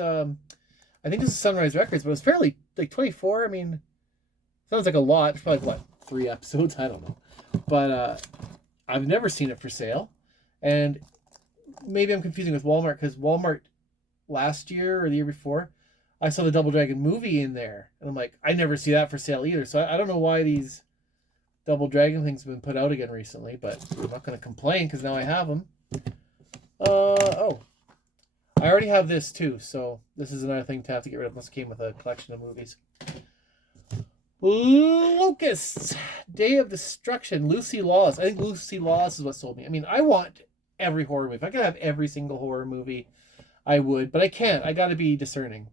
Sunrise Records, but it was fairly like 24. I mean, sounds like a lot. It's probably 3 episodes. I don't know, but I've never seen it for sale, and maybe I'm confusing with Walmart because Walmart last year or the year before, I saw the Double Dragon movie in there, and I'm like, I never see that for sale either. So I don't know why these Double Dragon things have been put out again recently, but I'm not going to complain because now I have them. I already have this too, so this is another thing to have to get rid of unless it came with a collection of movies. Locusts, Day of Destruction, Lucy Lawless. I think Lucy Lawless is what sold me. I mean, I want every horror movie. If I could have every single horror movie, I would, but I can't. I got to be discerning.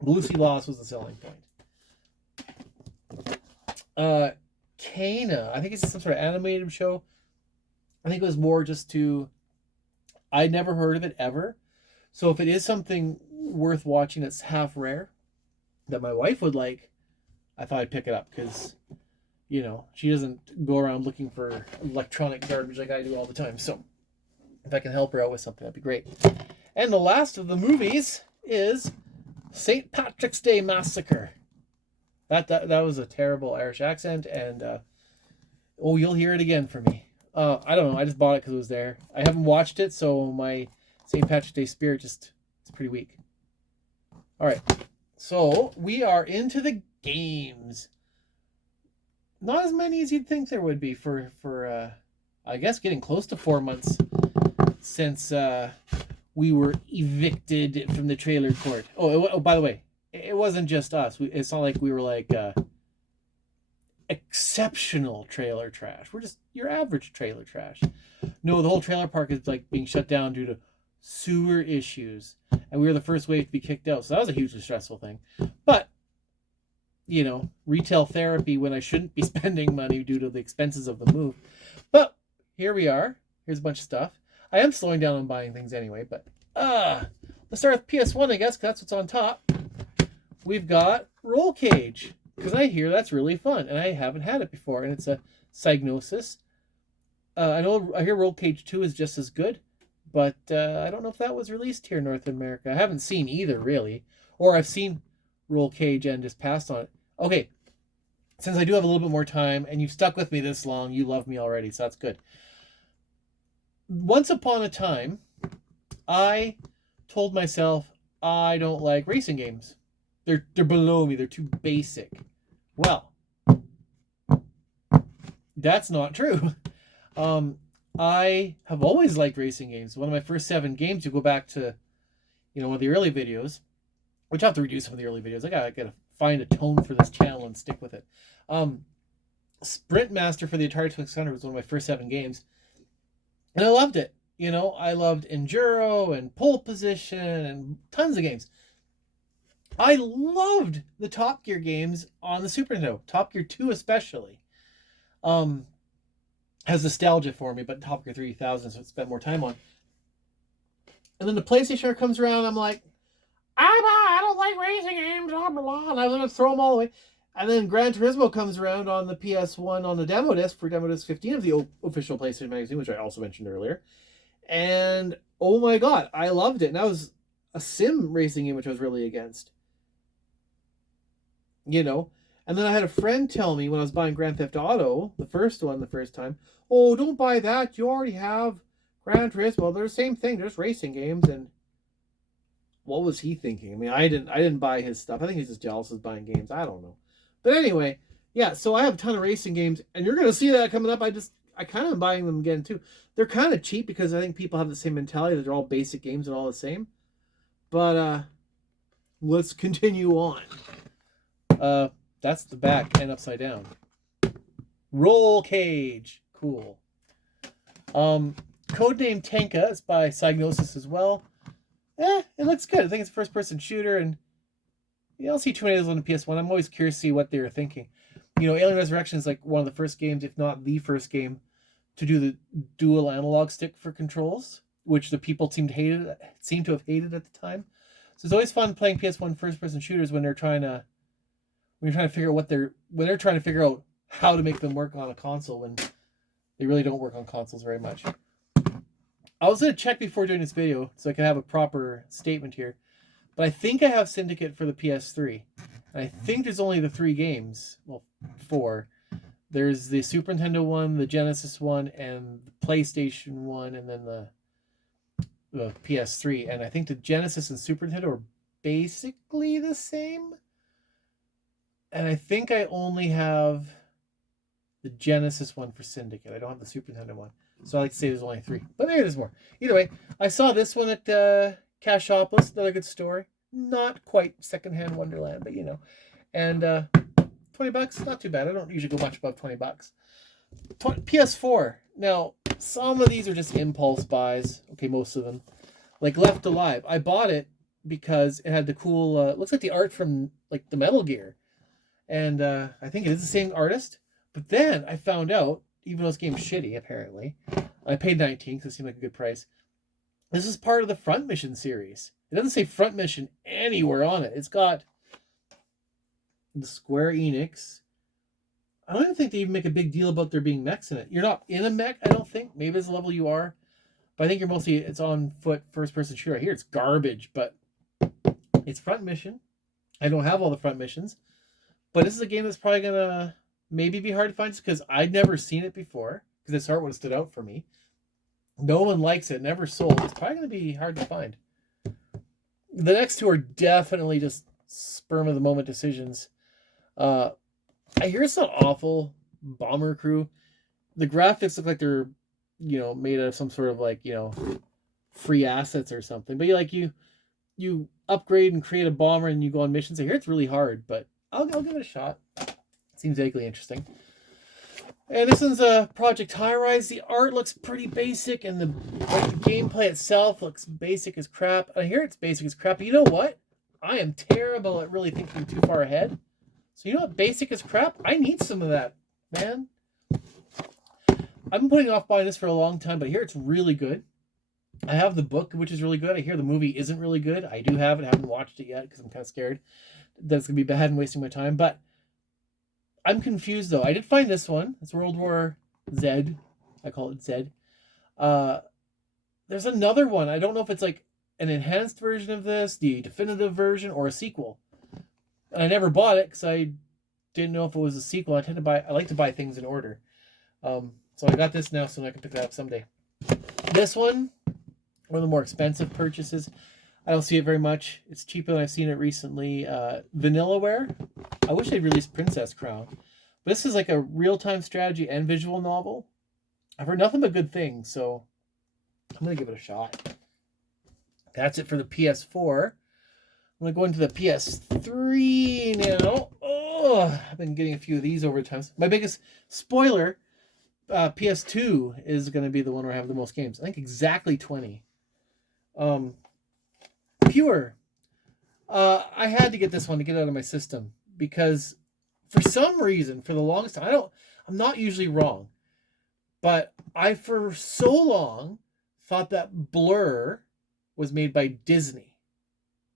Lucy Lawless was the selling point. Kana, I think it's some sort of animated show. I think it was more just to... I'd never heard of it ever. So if it is something worth watching that's half rare, that my wife would like, I thought I'd pick it up because, you know, she doesn't go around looking for electronic garbage like I do all the time. So if I can help her out with something, that'd be great. And the last of the movies is St. Patrick's Day Massacre. That was a terrible Irish accent, and you'll hear it again from me. I don't know. I just bought it because it was there. I haven't watched it, so my St. Patrick's Day spirit it's pretty weak. All right, so we are into the games. Not as many as you'd think there would be for I guess getting close to 4 months since we were evicted from the trailer court. Oh, by the way, it wasn't just us. It's not like we were like exceptional trailer trash. We're just your average trailer trash. No, the whole trailer park is like being shut down due to sewer issues, and we were the first wave to be kicked out. So that was a hugely stressful thing. But you know, retail therapy when I shouldn't be spending money due to the expenses of the move. But here we are. Here's a bunch of stuff. I am slowing down on buying things anyway, but let's start with PS1, I guess, because that's what's on top. We've got Roll Cage, because I hear that's really fun, and I haven't had it before, and it's a Psygnosis. I hear Roll Cage 2 is just as good, but I don't know if that was released here in North America. I haven't seen either, really, or I've seen Roll Cage and just passed on it. Okay, since I do have a little bit more time, and you've stuck with me this long, you love me already, so that's good. Once upon a time, I told myself I don't like racing games. They're below me. They're too basic. Well, that's not true. I have always liked racing games. One of my first 7 games, you go back to, you know, one of the early videos, which I have to redo some of the early videos. I gotta find a tone for this channel and stick with it. Sprint Master for the Atari 2600 was one of my first 7 games. And I loved it. You know, I loved Enduro and Pole Position and tons of games. I loved the Top Gear games on the Super Nintendo. Top Gear 2 especially. Has nostalgia for me, but Top Gear 3000, so I spent more time on. And then the PlayStation comes around, and I'm like, I don't like racing games, blah, blah, blah. And I'm going to throw them all away. And then Gran Turismo comes around on the PS1 on the demo disc for demo disc 15 of the official PlayStation magazine, which I also mentioned earlier. And oh my god, I loved it. And that was a sim racing game, which I was really against. You know? And then I had a friend tell me when I was buying Grand Theft Auto, the first time, oh, don't buy that. You already have Gran Turismo. They're the same thing. They're just racing games. And what was he thinking? I mean, I didn't buy his stuff. I think he's just jealous of buying games. I don't know. But anyway, yeah, so I have a ton of racing games, and you're going to see that coming up. I kind of am buying them again, too. They're kind of cheap because I think people have the same mentality that they're all basic games and all the same. But let's continue on. That's the back and upside down. Roll Cage. Cool. Codename Tenka is by Psygnosis as well. It looks good. I think it's a first-person shooter, and you don't see too many of those on the PS1. I'm always curious to see what they were thinking. You know, Alien Resurrection is like one of the first games, if not the first game, to do the dual analog stick for controls, which the people seem to have hated at the time. So it's always fun playing PS1 first-person shooters when you're trying to figure out how to make them work on a console when they really don't work on consoles very much. I was going to check before doing this video so I can have a proper statement here. But I think I have Syndicate for the PS3. And I think there's only the 3 games. Well, 4. There's the Super Nintendo one, the Genesis one, and the PlayStation one, and then the PS3. And I think the Genesis and Super Nintendo are basically the same. And I think I only have the Genesis one for Syndicate. I don't have the Super Nintendo one. So I like to say there's only 3. But maybe there's more. Either way, I saw this one at Cashopolis, another good story. Not quite secondhand Wonderland, but you know. And $20, not too bad. I don't usually go much above $20. PS4. Now, some of these are just impulse buys. Okay, most of them. Like Left Alive. I bought it because it had the cool, looks like the art from like the Metal Gear. And I think it is the same artist. But then I found out, even though this game's shitty, apparently, I paid $19 because it seemed like a good price. This is part of the Front Mission series. It doesn't say Front Mission anywhere on it. It's got The Square Enix. I don't even think they even make a big deal about there being mechs in it. You're not in a mech, I don't think. Maybe it's a level you are. But I think you're mostly, it's on foot, first-person shooter. I hear it's garbage, but it's front mission. I don't have all the front missions. But this is a game that's probably going to maybe be hard to find because I'd never seen it before. Because this art would have stood out for me. No one likes it, never sold. It's probably going to be hard to find. The next two are definitely just sperm of the moment decisions. I hear it's not awful. Bomber Crew. The graphics look like they're, made of some sort of like, free assets or something. But you upgrade and create a bomber and you go on missions. I hear it's really hard, but I'll give it a shot. Seems vaguely interesting. And this one's a Project High Rise. The art looks pretty basic, and the gameplay itself looks basic as crap. I hear it's basic as crap, but you know what? I am terrible at really thinking too far ahead. So you know what? Basic as crap? I need some of that, man. I've been putting off buying this for a long time, but I hear it's really good. I have the book, which is really good. I hear the movie isn't really good. I do have it. I haven't watched it yet because I'm kind of scared that it's going to be bad and wasting my time. But I'm confused, though. I did find this one. It's World War Z. I call it Z. There's another one. I don't know if it's like an enhanced version of this, the definitive version, or a sequel. And I never bought it because I didn't know if it was a sequel. I like to buy things in order. So I got this now so I can pick that up someday. This one of the more expensive purchases. I don't see it very much. It's cheaper than I've seen it recently. Vanillaware. I wish they'd release Princess Crown. But this is like a real-time strategy and visual novel. I've heard nothing but good things, so I'm going to give it a shot. That's it for the PS4. I'm going to go into the PS3 now. Oh, I've been getting a few of these over time. My biggest spoiler, PS2 is going to be the one where I have the most games. I think exactly 20. Pure. I had to get this one to get out of my system because for some reason, for the longest time, I'm not usually wrong, but I for so long thought that Blur was made by Disney.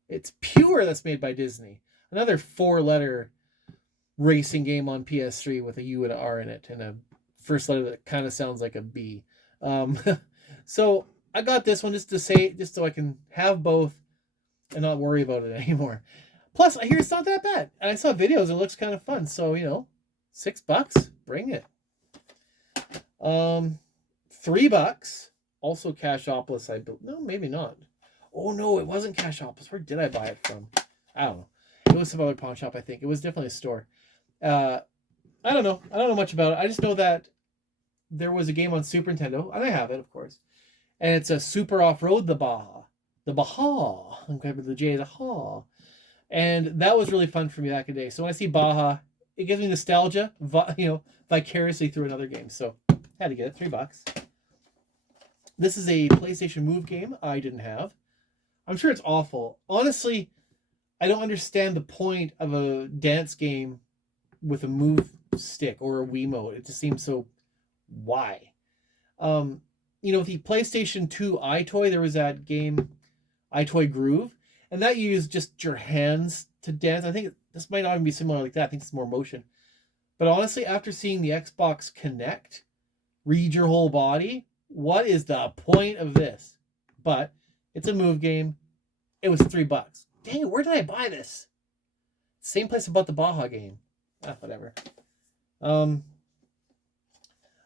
It's Pure that's made by Disney. Another 4-letter racing game on PS3 with a U and an R in it and a first letter that kind of sounds like a B. So I got this one just so I can have both and not worry about it anymore. Plus, I hear it's not that bad. And I saw videos, it looks kind of fun. So, $6, bring it. $3, also Cashopolis. No, maybe not. Oh no, it wasn't Cashopolis. Where did I buy it from? I don't know. It was some other pawn shop, I think. It was definitely a store. I don't know. I don't know much about it. I just know that there was a game on Super Nintendo, and I have it, of course. And it's a Super Off-Road the Baja. The Baja. I'm grabbing the J as a ha. And that was really fun for me back in the day. So when I see Baja, it gives me nostalgia, vicariously through another game. So had to get it. $3. This is a PlayStation Move game I didn't have. I'm sure it's awful. Honestly, I don't understand the point of a dance game with a move stick or a Wiimote. It just seems so... Why? With the PlayStation 2 iToy, there was that game, iToy Groove, and that used just your hands to dance. I think this might not even be similar like that. I think it's more motion. But honestly, after seeing the Xbox Kinect read your whole body, what is the point of this? But it's a move game. It was $3. Dang it, where did I buy this? Same place I bought the Baja game. Whatever.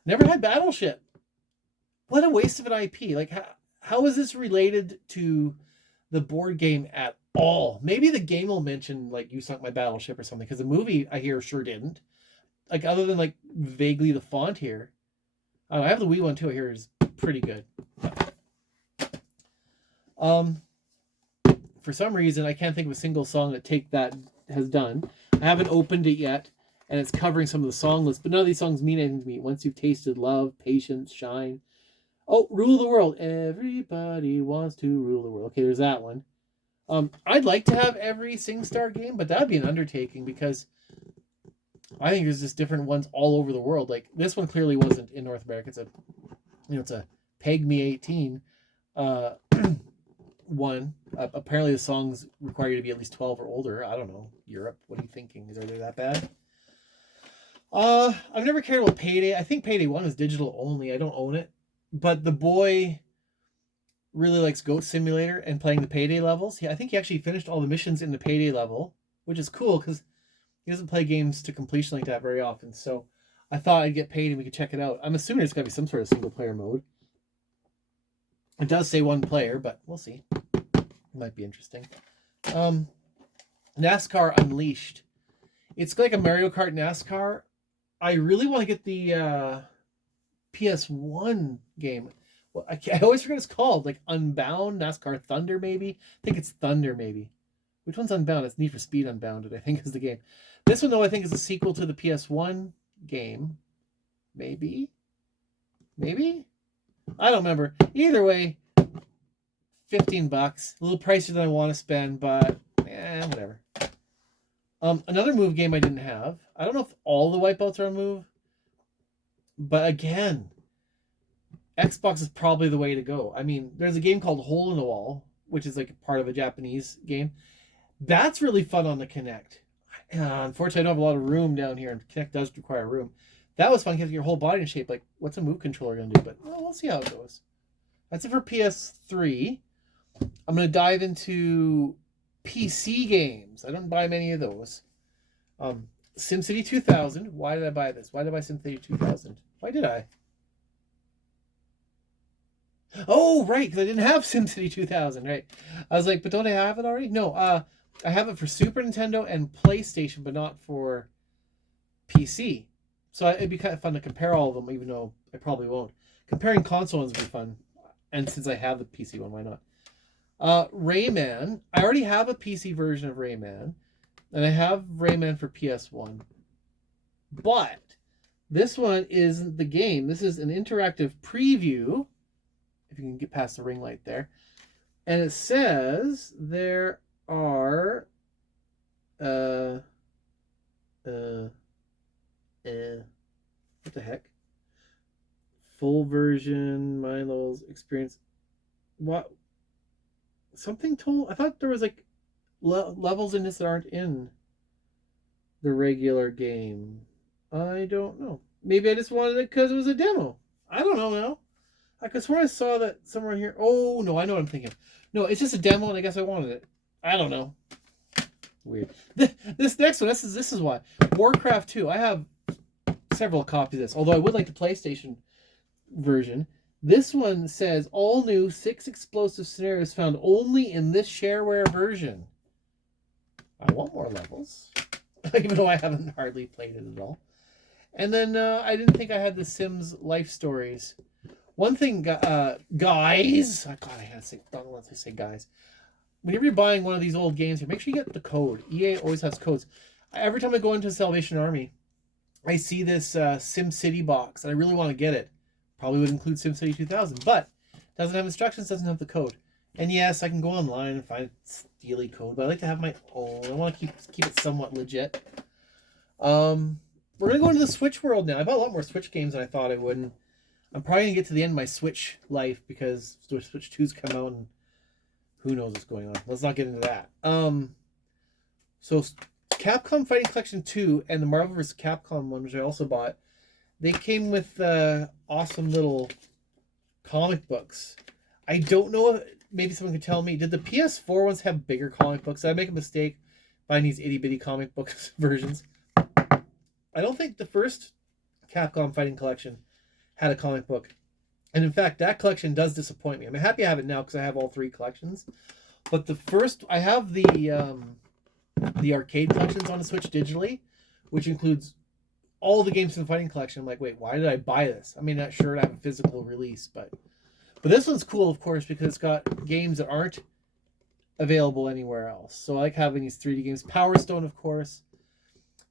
Never had Battleship. What a waste of an IP. Like, how is this related to the board game at all? Maybe the game will mention, like, You Sunk My Battleship or something, because the movie, I hear, sure didn't. Like, other than, like, vaguely the font here. I have the Wii one, too. I hear is pretty good. For some reason, I can't think of a single song that Take That has done. I haven't opened it yet, and it's covering some of the song lists, but none of these songs mean anything to me. Once You've Tasted Love, Patience, Shine. Oh, Rule the World. Everybody wants to rule the world. Okay, there's that one. I'd like to have every SingStar game, but that'd be an undertaking because I think there's just different ones all over the world. Like, this one clearly wasn't in North America. It's a Peg Me 18. one. Apparently the songs require you to be at least 12 or older. I don't know. Europe, what are you thinking? Are they that bad? I've never cared about Payday. I think Payday 1 is digital only. I don't own it. But the boy really likes Goat Simulator and playing the Payday levels. I think he actually finished all the missions in the Payday level, which is cool because he doesn't play games to completion like that very often. So I thought I'd get paid and we could check it out. I'm assuming it's got to be some sort of single player mode. It does say one player, but we'll see. It might be interesting. NASCAR Unleashed. It's like a Mario Kart NASCAR. I really want to get the PS1 game. Well, I always forget what it's called. Like Unbound, NASCAR Thunder, maybe. I think it's Thunder, maybe. Which one's Unbound? It's Need for Speed Unbounded, I think is the game. This one, though, I think is a sequel to the PS1 game. Maybe? Maybe? I don't remember. Either way, $15. A little pricier than I want to spend, but whatever. Another Move game I didn't have. I don't know if all the Wipeouts are on Move. But again, Xbox is probably the way to go. I mean, there's a game called Hole in the Wall, which is like part of a Japanese game. That's really fun on the Kinect. Unfortunately, I don't have a lot of room down here, and Kinect does require room. That was fun, getting your whole body in shape. Like, what's a Move controller going to do? But we'll see how it goes. That's it for PS3. I'm going to dive into PC games. I don't buy many of those. SimCity 2000. Why did I buy this? Why did I buy SimCity 2000? Why did I? Oh, right, because I didn't have SimCity 2000, right? I was like, but don't I have it already? No, I have it for Super Nintendo and PlayStation, but not for PC. So it'd be kind of fun to compare all of them, even though I probably won't. Comparing console ones would be fun. And since I have the PC one, why not? Rayman. I already have a PC version of Rayman. And I have Rayman for PS1. But this one isn't the game. This is an interactive preview. If you can get past the ring light there. And it says there are what the heck? Full version, Milo's experience. What? Something told. I thought there was like levels in this that aren't in the regular game. I don't know. Maybe I just wanted it because it was a demo. I don't know now. I could swear I saw that somewhere here. Oh, no, I know what I'm thinking. No, it's just a demo, and I guess I wanted it. I don't know. Weird. This next one, this is why. Warcraft 2. I have several copies of this, although I would like the PlayStation version. This one says, all new 6 explosive scenarios found only in this shareware version. I want more levels, even though I haven't hardly played it at all. And then I didn't think I had the Sims Life Stories. One thing, guys, God, I had to say, don't want to say guys. Whenever you're buying one of these old games, make sure you get the code. EA always has codes. Every time I go into Salvation Army, I see this SimCity box, and I really want to get it. Probably would include SimCity 2000, but doesn't have instructions, doesn't have the code. And yes, I can go online and find steely code, but I like to have my own. I want to keep it somewhat legit. We're gonna go into the Switch world now. I bought a lot more Switch games than I thought I would. I'm probably gonna get to the end of my Switch life because Switch 2's come out and who knows what's going on. Let's not get into that. So Capcom Fighting Collection 2 and the Marvel vs. Capcom one, which I also bought, they came with awesome little comic books. I don't know if maybe someone could tell me, did the PS4 ones have bigger comic books? Did I make a mistake buying these itty bitty comic books versions? I don't think the first Capcom Fighting Collection had a comic book. And in fact, that collection does disappoint me. I'm happy I have it now because I have all 3 collections. But the first, I have the arcade collections on the Switch digitally, which includes all the games in the Fighting Collection. I'm like, wait, why did I buy this? I mean, not sure to have a physical release, but this one's cool, of course, because it's got games that aren't available anywhere else. So I like having these 3D games. Power Stone, of course.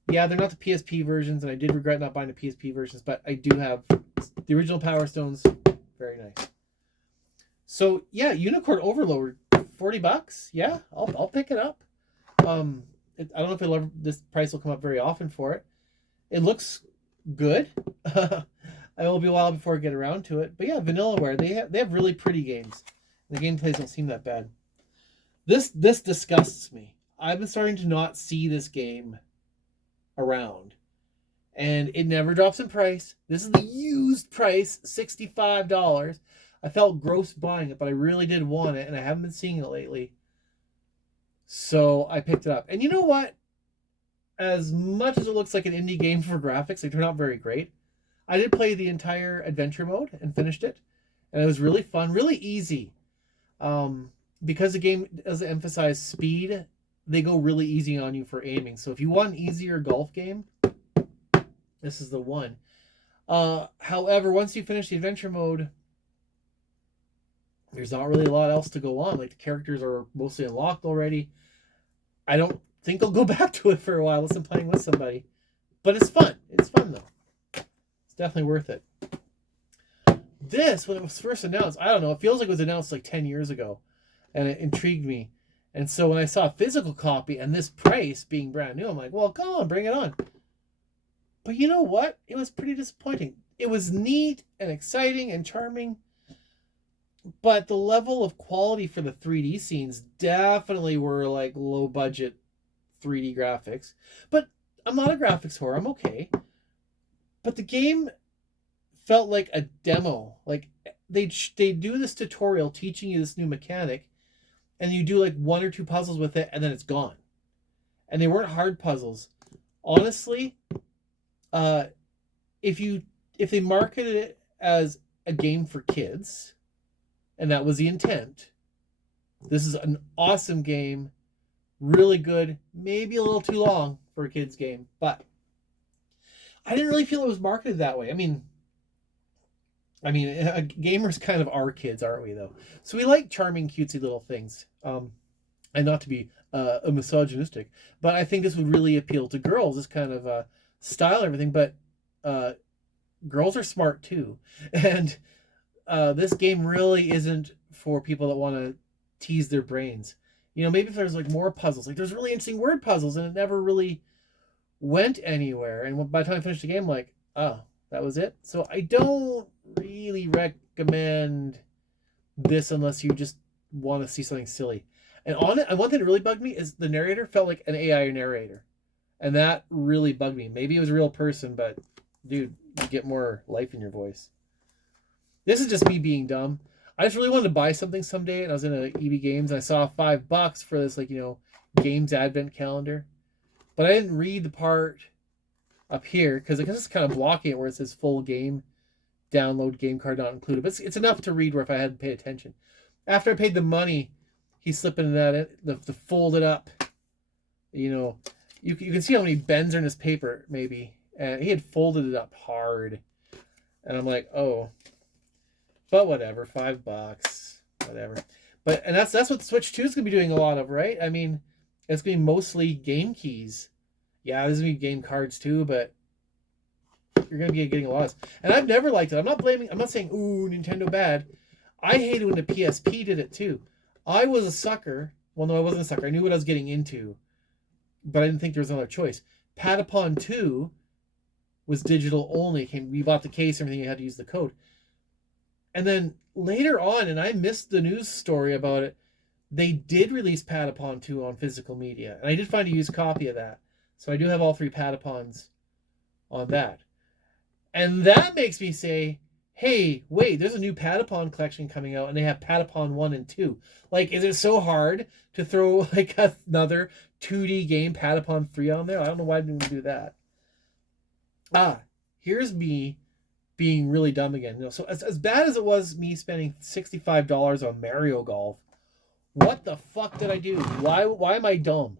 Yeah, they're not the PSP versions, and I did regret not buying the PSP versions, but I do have the original Power Stones. Very nice. So, yeah, Unicorn Overload, $40. Yeah, I'll pick it up. I don't know if this price will come up very often for it. It looks good. It will be a while before I get around to it. But yeah, Vanillaware, they have really pretty games. The gameplays don't seem that bad. This disgusts me. I've been starting to not see this game around. And it never drops in price. This is the used price, $65. I felt gross buying it, but I really did want it, and I haven't been seeing it lately. So I picked it up. And you know what? As much as it looks like an indie game for graphics, they turn out very great. I did play the entire adventure mode and finished it. And it was really fun, really easy. Because the game doesn't emphasize speed, they go really easy on you for aiming. So if you want an easier golf game, this is the one. However, once you finish the adventure mode, there's not really a lot else to go on. Like, the characters are mostly unlocked already. I don't think they'll go back to it for a while unless I'm playing with somebody. But it's fun. It's fun, though. It's definitely worth it. This, when it was first announced, I don't know, it feels like it was announced like 10 years ago. And it intrigued me. And so when I saw a physical copy and this price being brand new, I'm like, well, come on, bring it on. But you know what? It was pretty disappointing. It was neat and exciting and charming. But the level of quality for the 3D scenes definitely were like low budget 3D graphics. But I'm not a graphics whore. I'm okay. But the game felt like a demo. Like they do this tutorial teaching you this new mechanic, and you do like one or two puzzles with it, and then it's gone. And they weren't hard puzzles. Honestly, if they marketed it as a game for kids, and that was the intent, this is an awesome game, really good, maybe a little too long for a kid's game, but I didn't really feel it was marketed that way. I mean, gamers kind of are kids, aren't we, though? So we like charming, cutesy little things. And not to be a misogynistic, but I think this would really appeal to girls, this kind of style and everything. But girls are smart too, and this game really isn't for people that want to tease their brains. You know, maybe if there's like more puzzles, like there's really interesting word puzzles, and it never really went anywhere. And by the time I finished the game, I'm like, oh, that was it. So I don't really recommend this unless you just want to see something silly. And on it, and one thing that really bugged me is the narrator felt like an AI narrator, and that really bugged me. Maybe it was a real person, but dude, you get more life in your voice. This is just me being dumb. I just really wanted to buy something someday, and I was in a EB Games, and I saw $5 for this, like, games advent calendar. But I didn't read the part up here, because I guess it's kind of blocking it where it says full game, download game card not included. But it's enough to read where if I hadn't paid attention. After I paid the money, he's slipping that in, the folded up, you can see how many bends are in his paper, maybe. And he had folded it up hard. And I'm like, oh. But whatever, $5, whatever. And that's what the Switch 2 is going to be doing a lot of, right? I mean, it's going to be mostly game keys. Yeah, there's going to be game cards too, but you're going to be getting a lot of this. And I've never liked it. I'm not saying, ooh, Nintendo bad. I hated when the PSP did it too. I was a sucker. Well, no, I wasn't a sucker. I knew what I was getting into, but I didn't think there was another choice. Patapon 2 was digital only. We bought the case, everything, you had to use the code. And then later on, and I missed the news story about it, they did release Patapon 2 on physical media. And I did find a used copy of that. So I do have all 3 Patapons on that. And that makes me say, hey, wait, there's a new Patapon collection coming out, and they have Patapon 1 and 2. Like, is it so hard to throw like another 2D game, Patapon 3, on there? I don't know why I didn't do that. Here's me being really dumb again. So as bad as it was me spending $65 on Mario Golf, what the fuck did I do? Why am I dumb?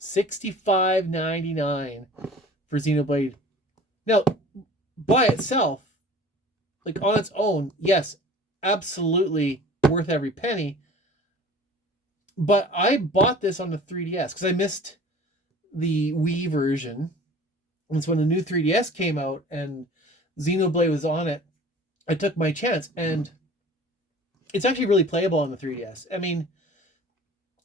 $65.99 for Xenoblade. Now, by itself, like on its own, yes, absolutely worth every penny. But I bought this on the 3DS because I missed the Wii version. And so when the new 3DS came out and Xenoblade was on it, I took my chance. And it's actually really playable on the 3DS. I mean,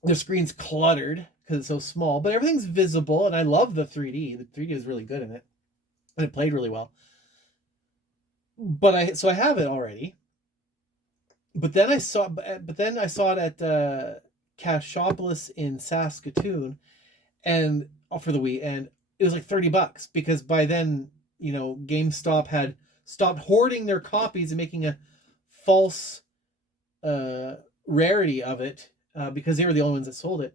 the screen's cluttered because it's so small, but everything's visible. And I love the 3D. The 3D is really good in it. And it played really well. But I have it already. But then I saw it at Cashopolis in Saskatoon, and for the Wii, and it was like $30 because by then, you know, GameStop had stopped hoarding their copies and making a false rarity of it because they were the only ones that sold it.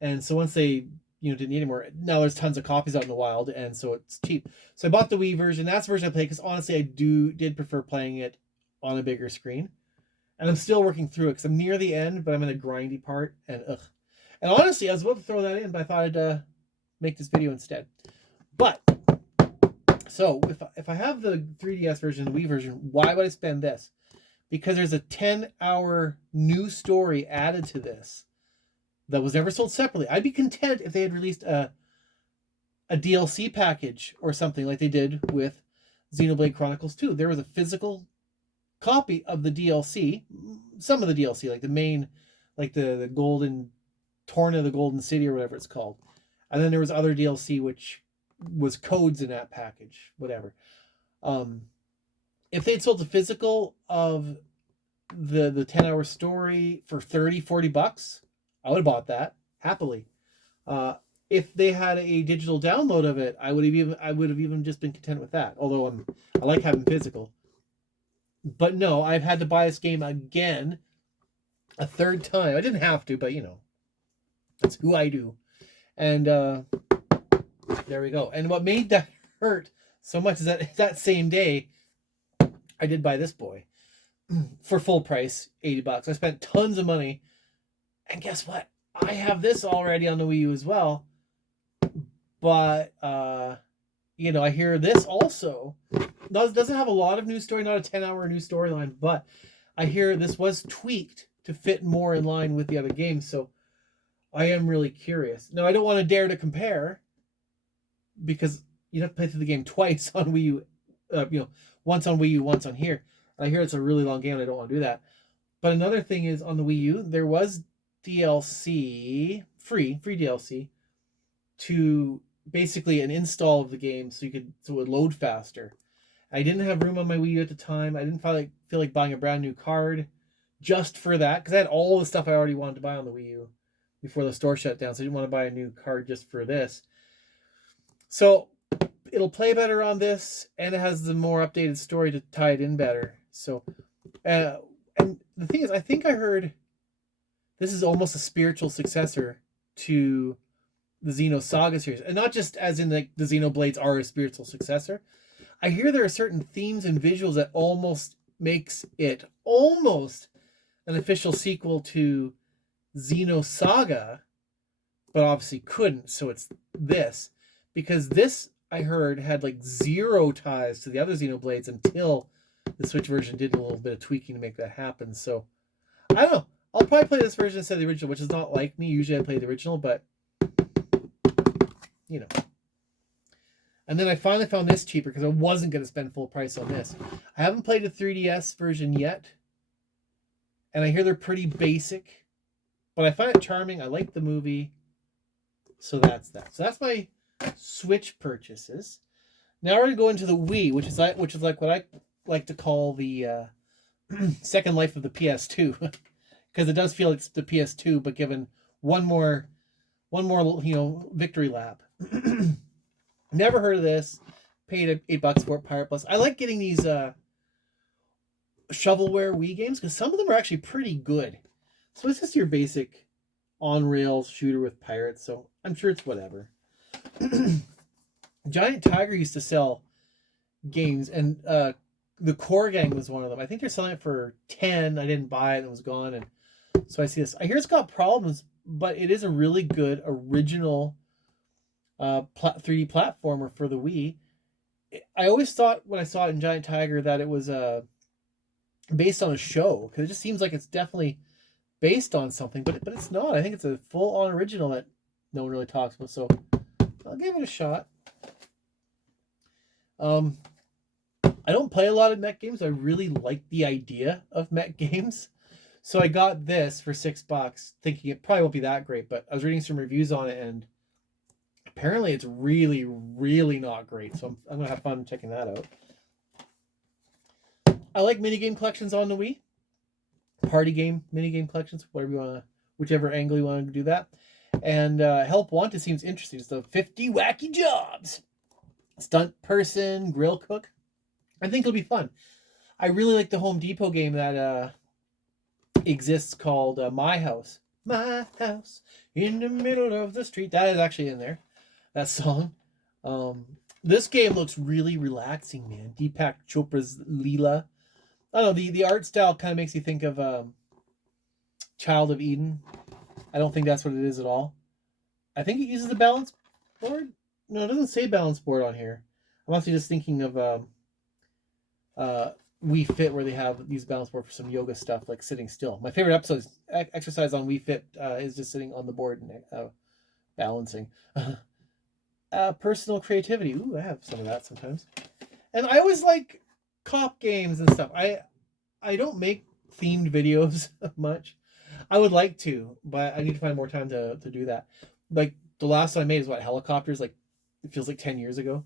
And so once they, you know, didn't need anymore, now there's tons of copies out in the wild, and so it's cheap. So I bought the Wii version. That's the version I played because honestly, I did prefer playing it on a bigger screen. And I'm still working through it because I'm near the end, but I'm in a grindy part, and ugh. And honestly, I was about to throw that in, but I thought I'd make this video instead. But so if I have the 3DS version, the Wii version, why would I spend this? Because there's a 10-hour new story added to this that was never sold separately. I'd be content if they had released a DLC package or something like they did with Xenoblade Chronicles 2. There was a physical copy of the DLC, some of the DLC, like the main, like the Golden Torna, the Golden City, or whatever it's called. And then there was other DLC, which was codes in that package, whatever. If they'd sold the physical of the 10-hour story for $30-$40, I would have bought that happily. If they had a digital download of it, I would have even just been content with that. Although I like having physical. But no, I've had to buy this game again a third time. I didn't have to, but you know, that's who I do. And there we go. And what made that hurt so much is that same day, I did buy this boy for full price, $80. I spent tons of money. And guess what? I have this already on the Wii U as well. But, you know, I hear this also doesn't have a lot of news story, not a 10-hour news storyline, but I hear this was tweaked to fit more in line with the other games. So I am really curious. Now, I don't want to dare to compare because you'd have to play through the game twice on Wii U, you know, once on Wii U, once on here. I hear it's a really long game and I don't want to do that. But another thing is on the Wii U, there was DLC, free DLC, to basically an install of the game so it would load faster. I didn't have room on my Wii U at the time. I didn't feel like buying a brand new card just for that because I had all the stuff I already wanted to buy on the Wii U before the store shut down. So I didn't want to buy a new card just for this. So it'll play better on this, and it has the more updated story to tie it in better. So, and the thing is, I think I heard this is almost a spiritual successor to the Xenosaga series, and not just as in like the Xenoblades are a spiritual successor. I hear there are certain themes and visuals that almost makes it almost an official sequel to Xenosaga, but obviously couldn't. So it's this, because this I heard had like zero ties to the other Xenoblades until the Switch version did a little bit of tweaking to make that happen. So I don't know. I'll probably play this version instead of the original, which is not like me. Usually I play the original, but you know. And then I finally found this cheaper because I wasn't going to spend full price on this. I haven't played the 3DS version yet. And I hear they're pretty basic. But I find it charming. I like the movie. So that's that. So that's my Switch purchases. Now we're going to go into the Wii, which is like what I like to call the second life of the PS2. Because it does feel like it's the PS2, but given one more victory lap. Never heard of this. Paid $8 for it, Pirate Plus. I like getting these shovelware Wii games because some of them are actually pretty good. So it's just your basic on-rails shooter with pirates, so I'm sure it's whatever. Giant Tiger used to sell games, and the Core Gang was one of them. I think they're selling it for $10. I didn't buy it and it was gone, and so I see this. I hear it's got problems, but it is a really good original 3D platformer for the Wii. I always thought when I saw it in Giant Tiger that it was based on a show, because it just seems like it's definitely based on something, but it's not. I think it's a full-on original that no one really talks about, so I'll give it a shot. I don't play a lot of mech games. I really like the idea of mech games, so I got this for $6, thinking it probably won't be that great, but I was reading some reviews on it, and apparently it's really, really not great, so I'm going to have fun checking that out. I like minigame collections on the Wii. Party game, minigame collections, whatever you want to whichever angle you want to do that. And Help Wanted seems interesting. So 50 wacky jobs. Stunt person, grill cook. I think it'll be fun. I really like the Home Depot game that exists called My House. My house in the middle of the street. That is actually in there. That song. This game looks really relaxing, man. Deepak Chopra's Leela. I don't know, the art style kind of makes you think of Child of Eden. I don't think that's what it is at all. I think it uses a balance board. No, it doesn't say balance board on here. I'm actually just thinking of Wii Fit, where they have these balance board for some yoga stuff, like sitting still. My favorite episode is exercise on Wii Fit is just sitting on the board and balancing. Personal creativity. Ooh, I have some of that sometimes. And I always like cop games and stuff. I don't make themed videos much. I would like to, but I need to find more time to do that. Like the last one I made is what, helicopters, like it feels like 10 years ago.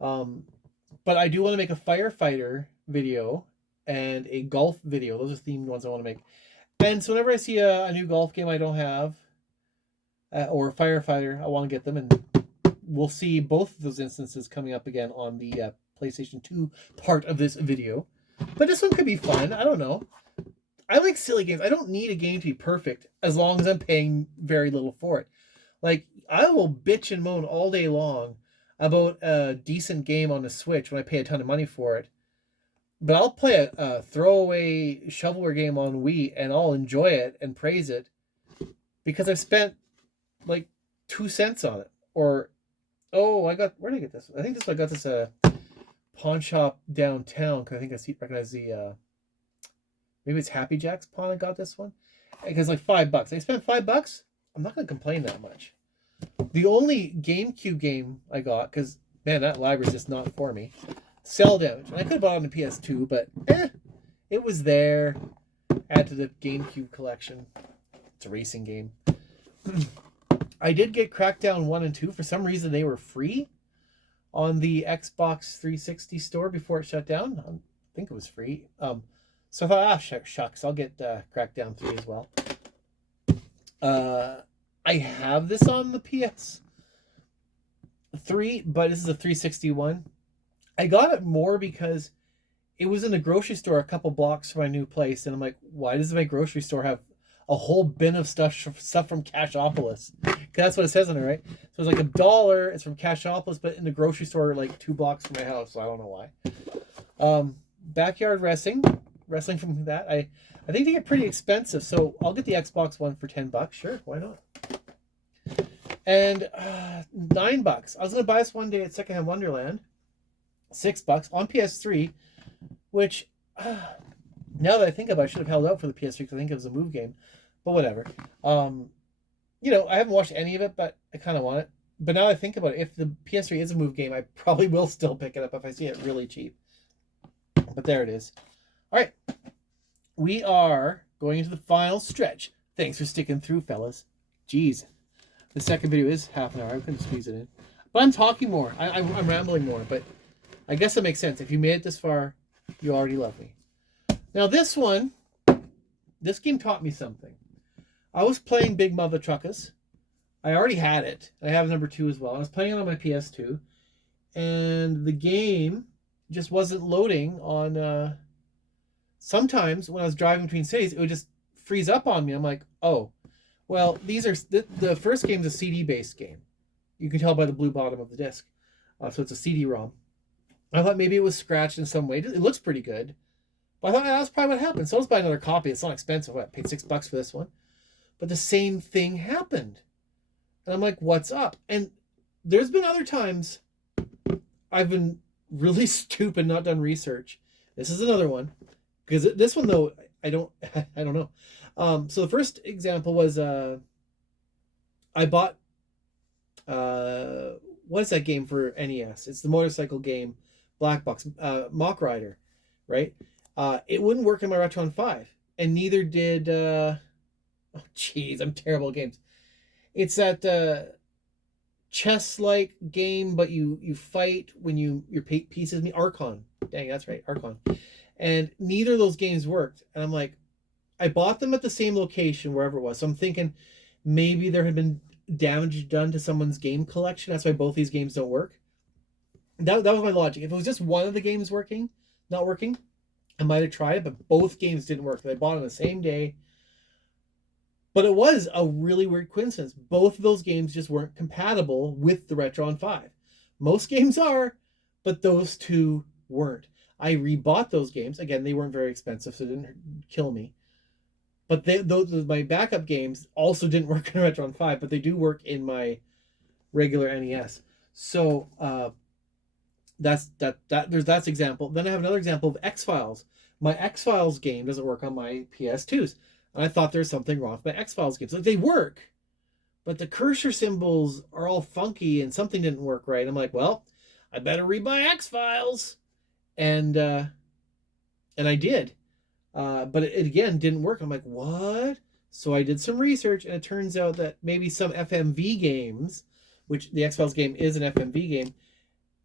But I do want to make a firefighter video and a golf video. Those are themed ones I want to make. And so whenever I see a new golf game I don't have, or a firefighter, I want to get them. And we'll see both of those instances coming up again on the PlayStation 2 part of this video. But this one could be fun. I don't know. I like silly games. I don't need a game to be perfect as long as I'm paying very little for it. Like, I will bitch and moan all day long about a decent game on the Switch when I pay a ton of money for it. But I'll play a throwaway shovelware game on Wii and I'll enjoy it and praise it because I've spent like 2 cents on it. Or, where did I get this? I think I got this pawn shop downtown because I think I recognize the maybe it's Happy Jack's pawn. I got this one because like $5. I spent $5. I'm not gonna complain that much. The only GameCube game I got, because man, that library's just not for me. Cell Damage. And I could have bought it on the PS2, but it was there. Add to the GameCube collection. It's a racing game. I did get Crackdown 1 and 2. For some reason, they were free on the Xbox 360 store before it shut down. I think it was free. So I thought, shucks, I'll get Crackdown 3 as well. I have this on the PS3, but this is a 361. I got it more because it was in the grocery store a couple blocks from my new place, and I'm like, why does my grocery store have a whole bin of stuff from Cashopolis? Because that's what it says on it, right? So it's like $1. It's from Cashopolis, but in the grocery store like 2 blocks from my house. So I don't know why. Backyard wrestling from that. I think they get pretty expensive, so I'll get the Xbox One for $10. Sure, why not? And $9. I was gonna buy this one day at Secondhand Wonderland. $6 on PS3, which now that I think about it, I should have held out for the PS3 because I think it was a move game, but whatever. You know, I haven't watched any of it, but I kind of want it. But now I think about it, if the PS3 is a move game, I probably will still pick it up if I see it really cheap. But there it is. All right, we are going into the final stretch. Thanks for sticking through, fellas. Jeez, the second video is half an hour. I couldn't squeeze it in, but I'm talking more. I'm rambling more, but I guess it makes sense. If you made it this far, you already love me. Now this game taught me something. I was playing Big Mother Truckers. I already had it. I have number 2 as well. I was playing it on my PS2, and the game just wasn't loading on. Sometimes when I was driving between cities, it would just freeze up on me. I'm like, oh, well, these are the first game's a CD-based game. You can tell by the blue bottom of the disc. So it's a CD-ROM. I thought maybe it was scratched in some way. It looks pretty good. But I thought that's probably what happened. So let's buy another copy. It's not expensive. I paid $6 for this one. But the same thing happened. And I'm like, what's up? And there's been other times I've been really stupid and not done research. This is another one. Because this one, though, I don't know. So the first example was I bought, what is that game for NES? It's the motorcycle game, Black Box, Mach Rider, right? It wouldn't work in my Retron 5, and neither did, oh, jeez, I'm terrible at games. It's that chess-like game, but you fight when your pieces meet. Archon. Dang, that's right, Archon. And neither of those games worked. And I'm like, I bought them at the same location, wherever it was. So I'm thinking maybe there had been damage done to someone's game collection. That's why both these games don't work. That was my logic. If it was just one of the games not working, I might have tried it, but both games didn't work. I bought on the same day. But it was a really weird coincidence. Both of those games just weren't compatible with the Retron 5. Most games are, but those two weren't. I rebought those games. Again, they weren't very expensive, so it didn't kill me. But my backup games also didn't work in Retron 5, but they do work in my regular NES. So that's example. Then I have another example of X-Files. My X-Files game doesn't work on my PS2s. And I thought there's something wrong with my X-Files games. Like, they work, but the cursor symbols are all funky and something didn't work right. I'm like, well, I better rebuy X-Files. And I did. But it again didn't work. I'm like, what? So I did some research, and it turns out that maybe some FMV games, which the X-Files game is an FMV game,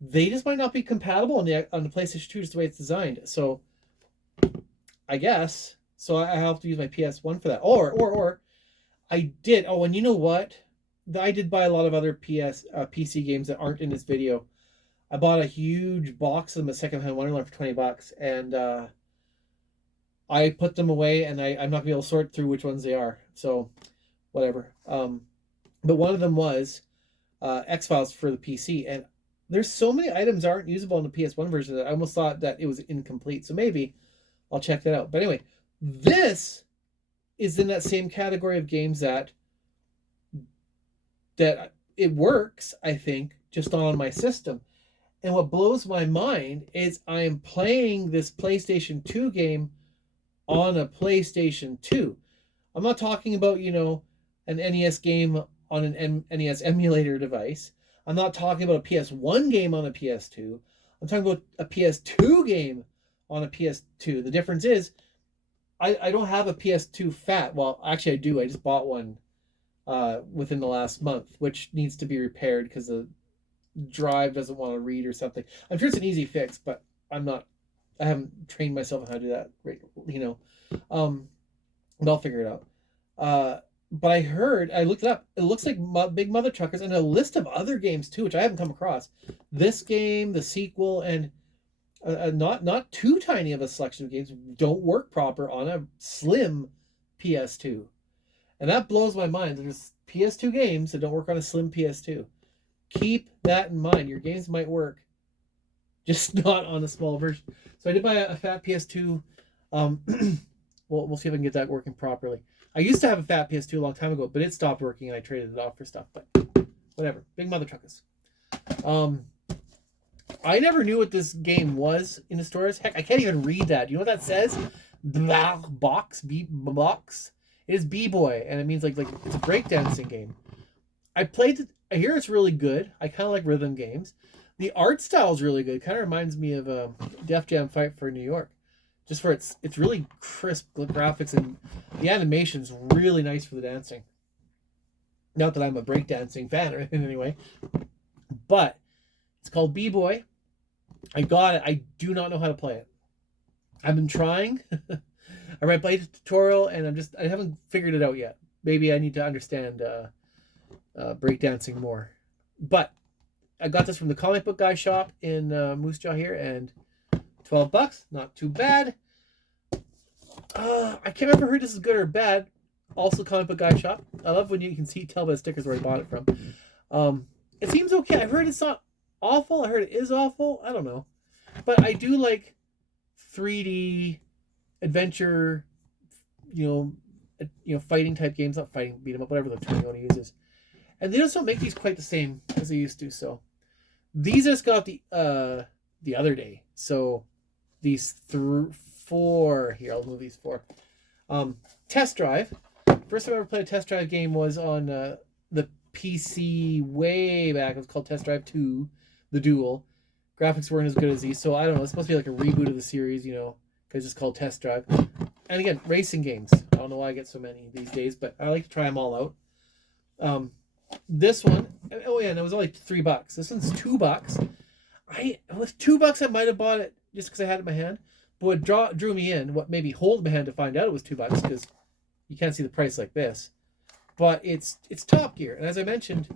they just might not be compatible on the PlayStation 2 just the way it's designed. So I guess so I have to use my PS1 for that. Or I did. Oh, and you know what? I did buy a lot of other PC games that aren't in this video. I bought a huge box of them at Secondhand Wonderland for $20, and I put them away, and I'm not gonna be able to sort through which ones they are. So whatever. But one of them was X-Files for the PC, and there's so many items aren't usable in the PS1 version that I almost thought that it was incomplete. So maybe I'll check that out. But anyway, this is in that same category of games that it works, I think, just on my system. And what blows my mind is I am playing this PlayStation 2 game on a PlayStation 2. I'm not talking about, an NES game on an NES emulator device. I'm not talking about a PS1 game on a PS2. I'm talking about a PS2 game on a PS2. The difference is I don't have a PS2 Fat. Well, actually I do. I just bought one within the last month, which needs to be repaired because the drive doesn't want to read or something. I'm sure it's an easy fix, but I haven't trained myself on how to do that, but I'll figure it out. But I looked it up. It looks like Big Mother Truckers and a list of other games too, which I haven't come across. This game, the sequel, and not too tiny of a selection of games don't work proper on a slim PS2. And that blows my mind. There's PS2 games that don't work on a slim PS2. Keep that in mind. Your games might work, just not on a small version. So I did buy a fat PS2. We'll see if I can get that working properly. I used to have a fat PS2 a long time ago, but it stopped working and I traded it off for stuff. But whatever. Big Mother Truckers. I never knew what this game was in the stores. Heck, I can't even read that. You know what that says? Box. It is B-Boy, and it means like it's a breakdancing game. I played it. I hear it's really good. I kind of like rhythm games. The art style is really good. Kind of reminds me of Def Jam Fight for New York. Just for it's really crisp graphics, and the animation's really nice for the dancing. Not that I'm a breakdancing fan or anything anyway. But it's called B-Boy. I got it. I do not know how to play it. I've been trying. I read the tutorial and I haven't figured it out yet. Maybe I need to understand breakdancing more. But I got this from the comic book guy shop in Moose Jaw here, and $12, not too bad. I can't remember if this is good or bad. Also, comic book guy shop. I love when you can tell by the stickers where I bought it from. It seems okay. I've heard it's not awful. I heard it is awful. I don't know, but I do like 3D adventure, fighting type games. Not fighting, beat 'em up, whatever the term you want to use is. And they just don't make these quite the same as they used to. So these I just got the other day. So these 4 here. I'll move these 4. Test Drive. First time I ever played a Test Drive game was on the PC way back. It was called Test Drive 2, the Dual. Graphics weren't as good as these, so I don't know. It's supposed to be like a reboot of the series, because it's called Test Drive. And again, racing games. I don't know why I get so many these days, but I like to try them all out. This one, oh yeah, and it was only $3. This one's $2. With $2, I might have bought it just because I had it in my hand. But what drew me in, what made me hold my hand to find out it was $2, because you can't see the price like this. But it's Top Gear. And as I mentioned,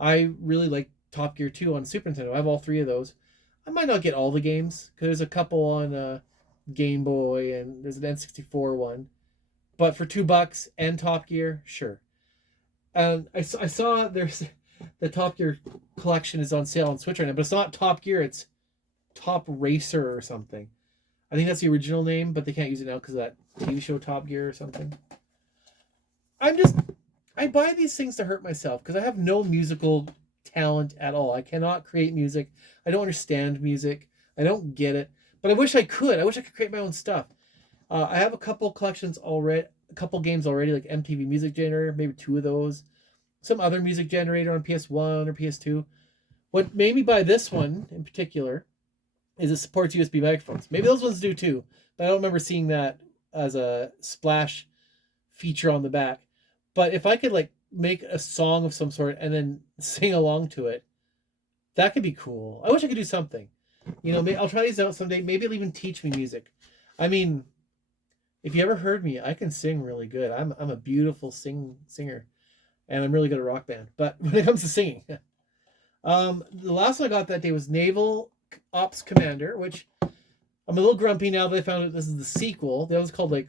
I really like Top Gear 2 on Super Nintendo. I have all 3 of those. I might not get all the games, because there's a couple on Game Boy, and there's an N64 one. But for $2 and Top Gear, sure. And I saw there's the Top Gear collection is on sale on Switch right now, but it's not Top Gear, it's Top Racer or something. I think that's the original name, but they can't use it now because of that TV show Top Gear or something. I buy these things to hurt myself because I have no musical talent at all. I cannot create music. I don't understand music. I don't get it. But I wish I could. I wish I could create my own stuff. I have a couple collections already, a couple games already, like MTV Music Generator, maybe 2 of those. Some other music generator on PS1 or PS2. What made me buy this one in particular is it supports USB microphones. Maybe those ones do too, but I don't remember seeing that as a splash feature on the back. But if I could like make a song of some sort and then sing along to it, that could be cool. I wish I could do something. You know, maybe I'll try these out someday. Maybe it'll even teach me music. I mean, if you ever heard me, I can sing really good. I'm a beautiful singer, and I'm really good at Rock Band. But when it comes to singing, the last one I got that day was Naval Ops Commander, which I'm a little grumpy now that I found out this is the sequel. That was called like,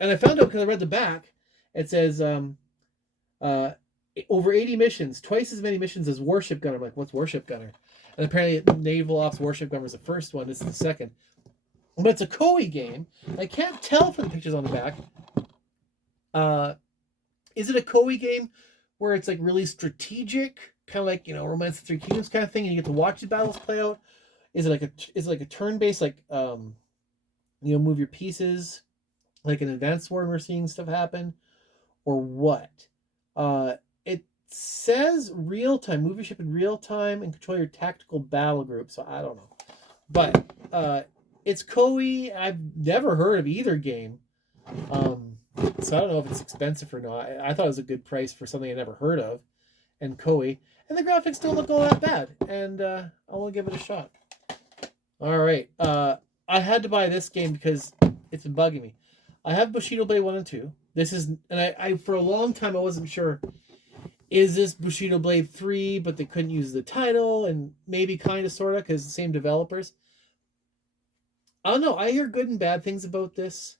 and I found out because I read the back. It says over 80 missions, twice as many missions as Warship Gunner. I'm like, what's Warship Gunner? And apparently Naval Ops Warship Gunner was the first one. This is the second. But it's a Koei game. I can't tell from the pictures on the back. Is it a Koei game where it's like really strategic, kind of like, you know, Romance of the Three Kingdoms kind of thing, and you get to watch the battles play out? Is it like a turn-based, like move your pieces like an Advanced War, and we're seeing stuff happen, or what? It says real time, move your ship in real time and control your tactical battle group. So I don't know, but it's Koei. I've never heard of either game, so I don't know if it's expensive or not. I thought it was a good price for something I never heard of, and Koei, and the graphics don't look all that bad, and I want to give it a shot. All right, I had to buy this game because it's been bugging me. I have Bushido Blade 1 and 2. This is, and I for a long time I wasn't sure, is this Bushido Blade 3, but they couldn't use the title, and maybe kind of sort of because the same developers. I don't know. I hear good and bad things about this.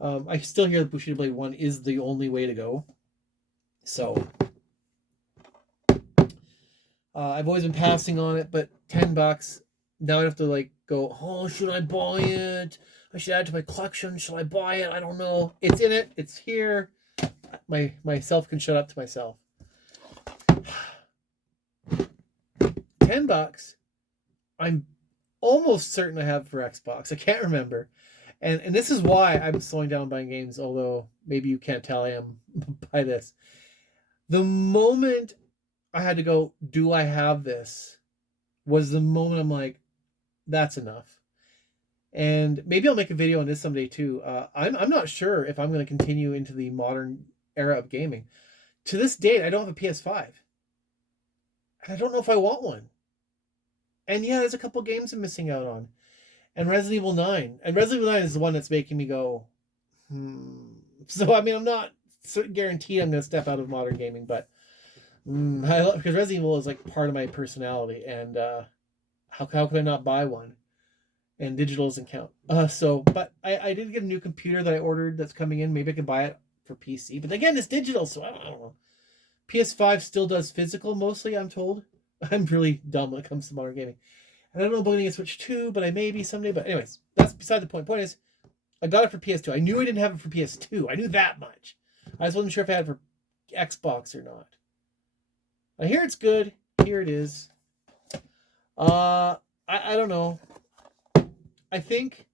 I still hear that Bushido Blade 1 is the only way to go. So I've always been passing on it, but $10. Now I have to like go, oh, should I buy it? I should add it to my collection. Should I buy it? I don't know. It's in it. It's here. Myself can shut up to myself. $10. I'm almost certain I have for Xbox. I can't remember. And this is why I'm slowing down buying games, although maybe you can't tell I am by this. The moment I had to go, do I have this? Was the moment I'm like, that's enough. And maybe I'll make a video on this someday too. I'm not sure if I'm going to continue into the modern era of gaming. To this date, I don't have a PS5. And I don't know if I want one. And yeah, there's a couple games I'm missing out on. And Resident Evil 9. And Resident Evil 9 is the one that's making me go, So, I mean, I'm not guaranteed I'm going to step out of modern gaming, but because Resident Evil is like part of my personality. And how could I not buy one? And digital doesn't count. But I did get a new computer that I ordered that's coming in. Maybe I could buy it for PC. But again, it's digital, so I don't know. PS5 still does physical mostly, I'm told. I'm really dumb when it comes to modern gaming. And I don't know about getting a Switch 2, but I may be someday. But anyways, that's beside the point. Point is, I got it for PS2. I knew I didn't have it for PS2. I knew that much. I just wasn't sure if I had it for Xbox or not. I hear it's good. Here it is. I don't know. I think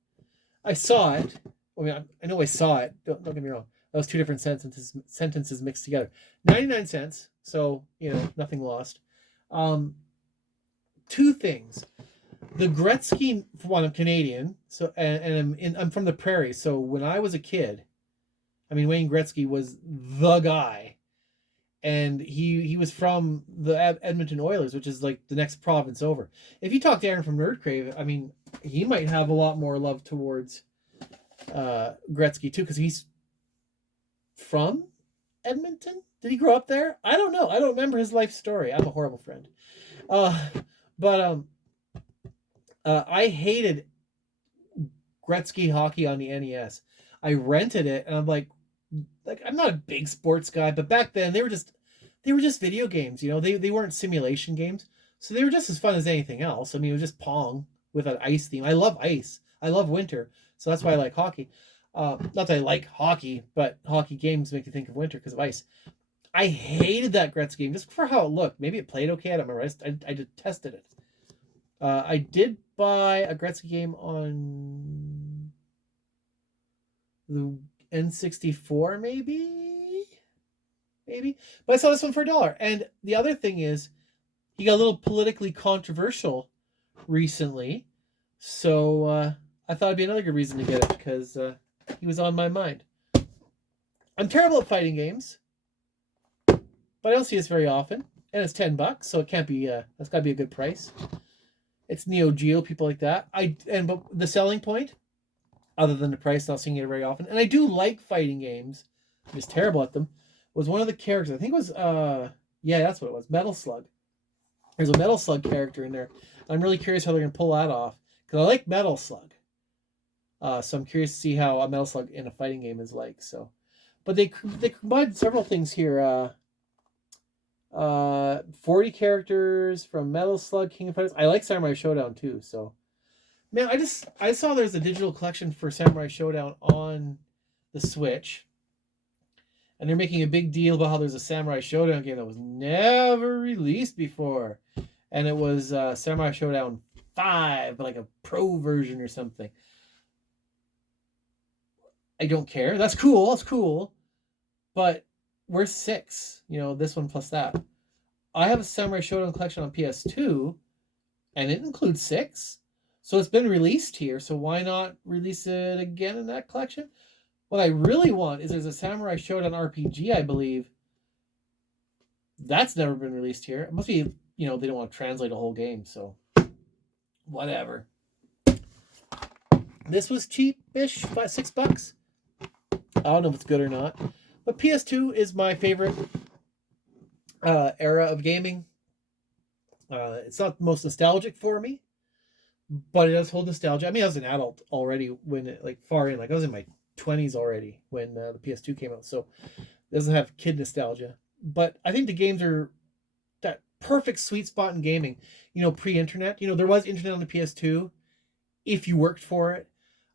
I saw it. I mean, I know I saw it. Don't get me wrong. That was 2 different sentences mixed together. 99 cents. So, nothing lost. 2 things. The Gretzky, for one, I'm Canadian. So, and I'm from the prairie. So when I was a kid, I mean, Wayne Gretzky was the guy. and he was from the Edmonton Oilers, which is like the next province over. If you talk to Aaron from Nerd Crave, I mean, he might have a lot more love towards Gretzky too, because he's from Edmonton. Did he grow up there? I don't know. I don't remember his life story. I'm a horrible friend. But I hated Gretzky hockey on the NES. I rented it, and I'm like I'm not a big sports guy, but back then they were just video games. You know, they weren't simulation games, so they were just as fun as anything else. I mean, it was just Pong with an ice theme. I love ice. I love winter, so that's why I like hockey. Not that I like hockey, but hockey games make you think of winter because of ice. I hated that Gretzky game just for how it looked. Maybe it played okay. I don't remember. I detested it. I did buy a Gretzky game on the N64, maybe. But I saw this one for $1. And the other thing is, he got a little politically controversial recently, so I thought it'd be another good reason to get it because he was on my mind. I'm terrible at fighting games, but I don't see this very often, and it's $10, so it can't be. That's got to be a good price. It's Neo Geo, people like that. But the selling point, other than the price, not seeing it very often, and I do like fighting games. I'm just terrible at them. Was one of the characters? I think it was that's what it was. Metal Slug. There's a Metal Slug character in there. I'm really curious how they're gonna pull that off because I like Metal Slug. So I'm curious to see how a Metal Slug in a fighting game is like. So, but they combined several things here. 40 characters from Metal Slug, King of Fighters. I like Samurai Showdown too. So, man, I saw there's a digital collection for Samurai Showdown on the Switch. And they're making a big deal about how there's a Samurai Showdown game that was never released before. And it was Samurai Showdown 5, but like a pro version or something. I don't care. That's cool. But we're 6. You know, this one plus that. I have a Samurai Showdown collection on PS2, and it includes 6. So it's been released here, so why not release it again in that collection? What I really want is there's a Samurai Showdown RPG, I believe. That's never been released here. It must be, they don't want to translate a whole game, so whatever. This was cheap-ish, $6. I don't know if it's good or not. But PS2 is my favorite era of gaming. It's not the most nostalgic for me, but it does hold nostalgia. I mean, I was an adult already when it, far in. I was in my 20s already when the PS2 came out, so it doesn't have kid nostalgia. But I think the games are that perfect sweet spot in gaming. Pre-internet. There was internet on the PS2 if you worked for it.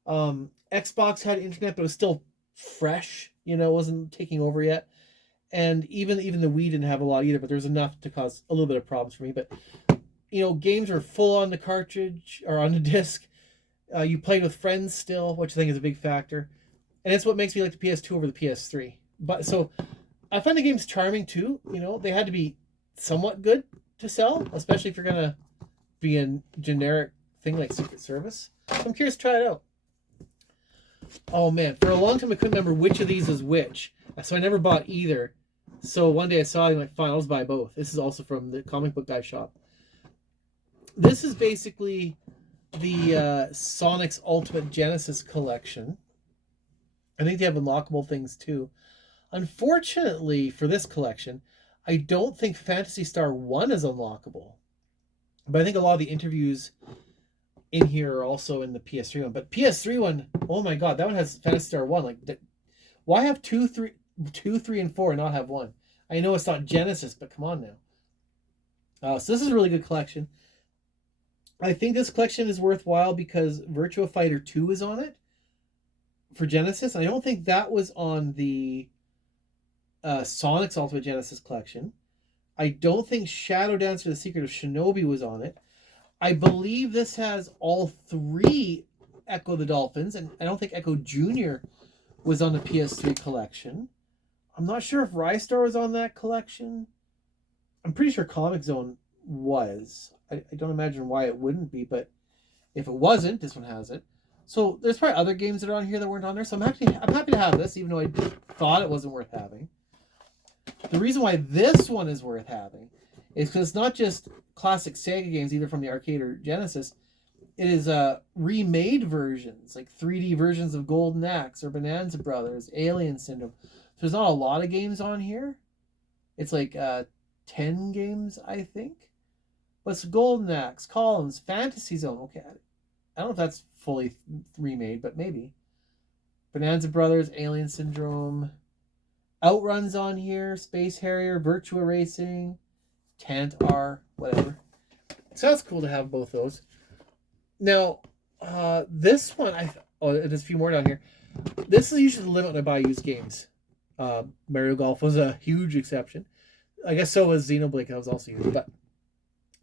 Xbox had internet, but it was still fresh. It wasn't taking over yet. And even the Wii didn't have a lot either, but there was enough to cause a little bit of problems for me. But games are full on the cartridge or on the disc. You played with friends still, which I think is a big factor. And it's what makes me like the PS2 over the PS3. But so I find the games charming too. They had to be somewhat good to sell, especially if you're gonna be a generic thing like Secret Service. So I'm curious to try it out. Oh man, for a long time I couldn't remember which of these is which, so I never bought either. So one day I saw it and I'm like, fine, I'll just buy both. This is also from the comic book guy shop. This is basically the Sonic's Ultimate Genesis collection. I think they have unlockable things too. Unfortunately for this collection, I don't think Phantasy Star 1 is unlockable. But I think a lot of the interviews in here are also in the PS3 one. But PS3 one, oh my god, that one has Phantasy Star 1. Why have 2, 3, and 4 and not have 1? I know it's not Genesis, but come on now. So this is a really good collection. I think this collection is worthwhile because Virtua Fighter 2 is on it for Genesis. I don't think that was on the Sonic's Ultimate Genesis collection. I don't think Shadow Dancer: The Secret of Shinobi was on it. I believe this has all 3 Echo the Dolphins, and I don't think Echo Jr. was on the PS3 collection. I'm not sure if Rystar was on that collection. I'm pretty sure Comic Zone was. I don't imagine why it wouldn't be, but if it wasn't, this one has it. So there's probably other games that are on here that weren't on there. So I'm happy to have this, even though I thought it wasn't worth having. The reason why this one is worth having is because it's not just classic Sega games, either from the arcade or Genesis. It is remade versions, like 3D versions of Golden Axe or Bonanza Brothers, Alien Syndrome. So there's not a lot of games on here. It's like 10 games, I think. But it's Golden Axe, Columns, Fantasy Zone. Okay, I don't know if that's fully remade, but maybe. Bonanza Brothers, Alien Syndrome, Outruns on here, Space Harrier, Virtua Racing, Tant R, whatever. So that's cool to have both those. Now, this one, there's a few more down here. This is usually the limit when I buy used games. Mario Golf was a huge exception. I guess so was Xenoblade, that was also used. But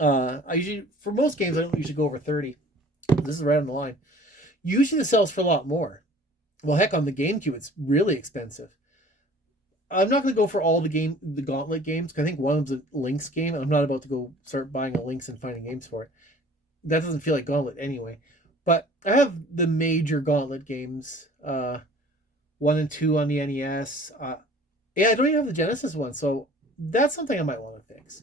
I usually, for most games, I don't usually go over 30. This is right on the line. Usually it sells for a lot more. Well, heck, on the GameCube, it's really expensive. I'm not going to go for all the Gauntlet games, because I think one of them's a Lynx game. I'm not about to go start buying a Lynx and finding games for it. That doesn't feel like Gauntlet anyway. But I have the major Gauntlet games, 1 and 2 on the NES. Yeah, I don't even have the Genesis one, so that's something I might want to fix.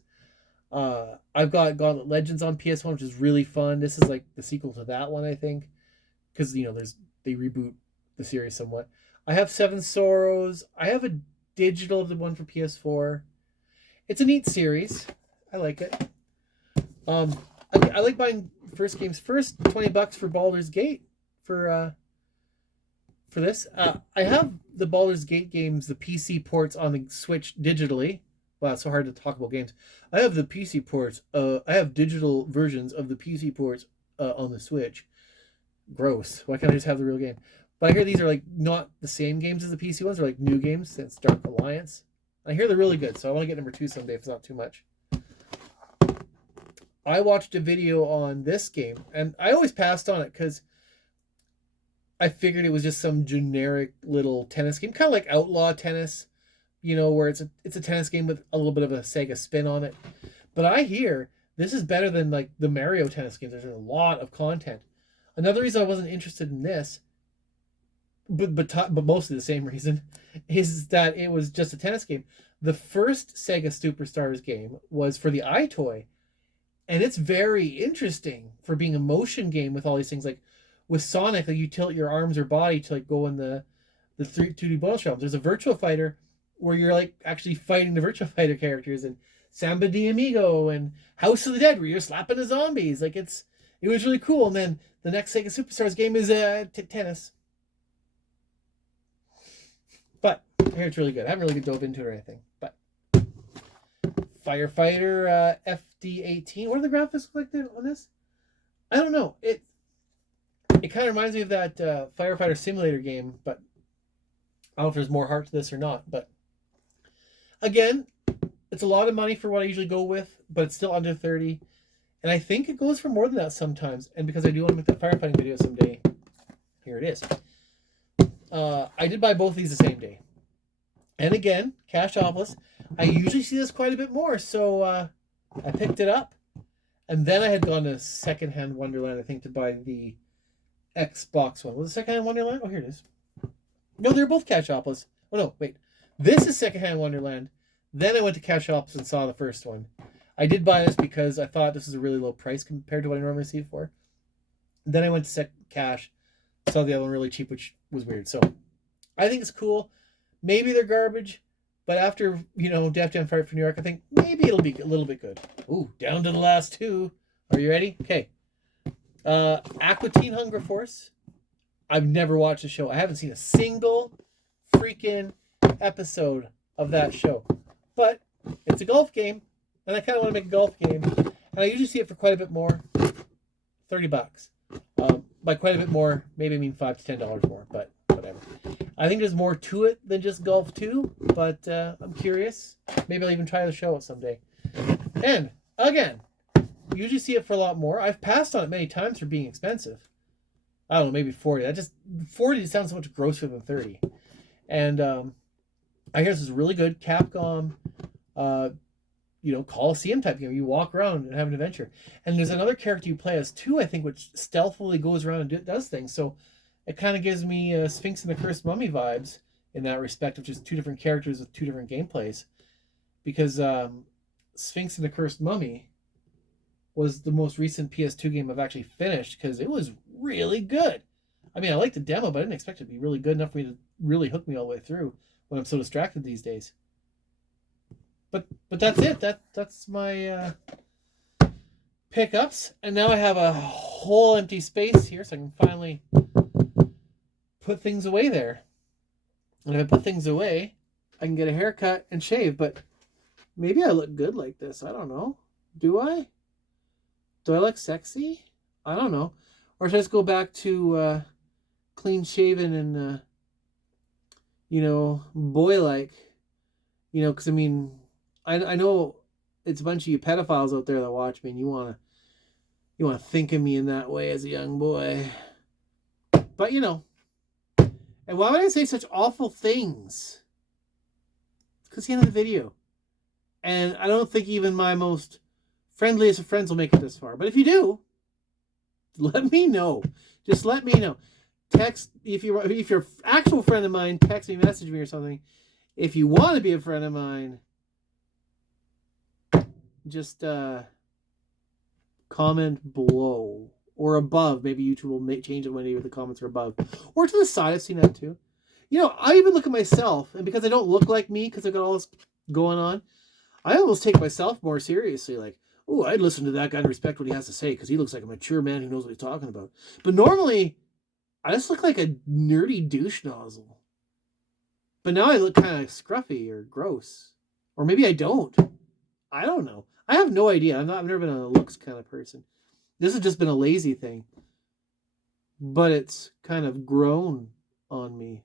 I've got Gauntlet Legends on PS1, which is really fun. This is like the sequel to that one, I think, because they reboot the series somewhat. I have Seven Sorrows. I have a digital of the one for PS4. It's a neat series. I like it. I like buying first games first. $20 for Baldur's Gate for this. I have the Baldur's Gate games, the PC ports on the Switch digitally. Wow, it's so hard to talk about games. I have the PC ports. I have digital versions of the PC ports on the Switch. Gross. Why can't I just have the real game? But I hear these are like not the same games as the PC ones. They're like new games since Dark Alliance. I hear they're really good, so I want to get number 2 someday if it's not too much. I watched a video on this game, and I always passed on it because I figured it was just some generic little tennis game, kind of like Outlaw Tennis, where it's a tennis game with a little bit of a Sega spin on it. But I hear this is better than like the Mario tennis games. There's a lot of content. Another reason I wasn't interested in this, but mostly the same reason, is that it was just a tennis game. The first Sega Superstars game was for the iToy, and it's very interesting for being a motion game with all these things. Like with Sonic, like you tilt your arms or body to like go in the 2D bonus realms. There's a Virtua Fighter where you're like actually fighting the Virtua Fighter characters, and Samba de Amigo and House of the Dead where you're slapping the zombies. Like it was really cool. And then the next Sega Superstars game is tennis. But I hear it's really good. I haven't really dove into it or anything. But Firefighter FD18. What are the graphics like on this? I don't know. It kind of reminds me of that Firefighter Simulator game, but I don't know if there's more heart to this or not. But again, it's a lot of money for what I usually go with, but it's still under 30. And I think it goes for more than that sometimes. And because I do want to make that firefighting video someday, here it is. I did buy both of these the same day. And again, cash office. I usually see this quite a bit more, so I picked it up. And then I had gone to Secondhand Wonderland, I think, to buy the Xbox one. Was it Secondhand Wonderland? Oh, here it is. No, they're both cash office. Oh, no, wait. This is Secondhand Wonderland. Then I went to cash office and saw the first one. I did buy this because I thought this was a really low price compared to what I normally see it for. Then I went to cash, saw the other one really cheap, which was weird. So I think it's cool. Maybe they're garbage, but after, Def Jam Fight for New York, I think maybe it'll be a little bit good. Ooh, down to the last 2. Are you ready? Okay. Aqua Teen Hunger Force. I've never watched the show. I haven't seen a single freaking episode of that show. But it's a golf game, and I kind of want to make a golf game. And I usually see it for quite a bit more. $30. By quite a bit more, maybe I mean $5 to $10 more, but whatever. I think there's more to it than just Golf 2, but I'm curious. Maybe I'll even try the show out someday. And, again, usually see it for a lot more. I've passed on it many times for being expensive. I don't know, maybe 40. 40 sounds so much grosser than 30. And I hear this is really good. Capcom, Coliseum type game. You walk around and have an adventure. And there's another character you play as too, I think, which stealthily goes around and does things. So it kind of gives me Sphinx and the Cursed Mummy vibes in that respect, which is 2 different characters with 2 different gameplays. because Sphinx and the Cursed Mummy was the most recent PS2 game I've actually finished because it was really good. I mean, I liked the demo, but I didn't expect it to be really good enough for me to really hook me all the way through when I'm so distracted these days. But that's it. That's my pickups, and now I have a whole empty space here, so I can finally put things away there. And if I put things away, I can get a haircut and shave. But maybe I look good like this. I don't know. Do I? Do I look sexy? I don't know. Or should I just go back to clean shaven and boy like? Because I mean, I know it's a bunch of you pedophiles out there that watch me, and you wanna think of me in that way as a young boy. But and why would I say such awful things? Because the end of the video. And I don't think even my most friendliest of friends will make it this far. But if you do, let me know. Just let me know. Text if you're an actual friend of mine, text me, message me or something. If you want to be a friend of mine, just comment below or above. Maybe YouTube will change it when the comments are above or to the side. I've seen that too. I even look at myself, and because I don't look like me, because I've got all this going on, I almost take myself more seriously. Like, oh, I'd listen to that guy and respect what he has to say because he looks like a mature man who knows what he's talking about. But normally, I just look like a nerdy douche nozzle. But now I look kind of scruffy or gross. Or maybe I don't. I don't know. I have no idea. I've never been a looks kind of person. This has just been a lazy thing. But it's kind of grown on me.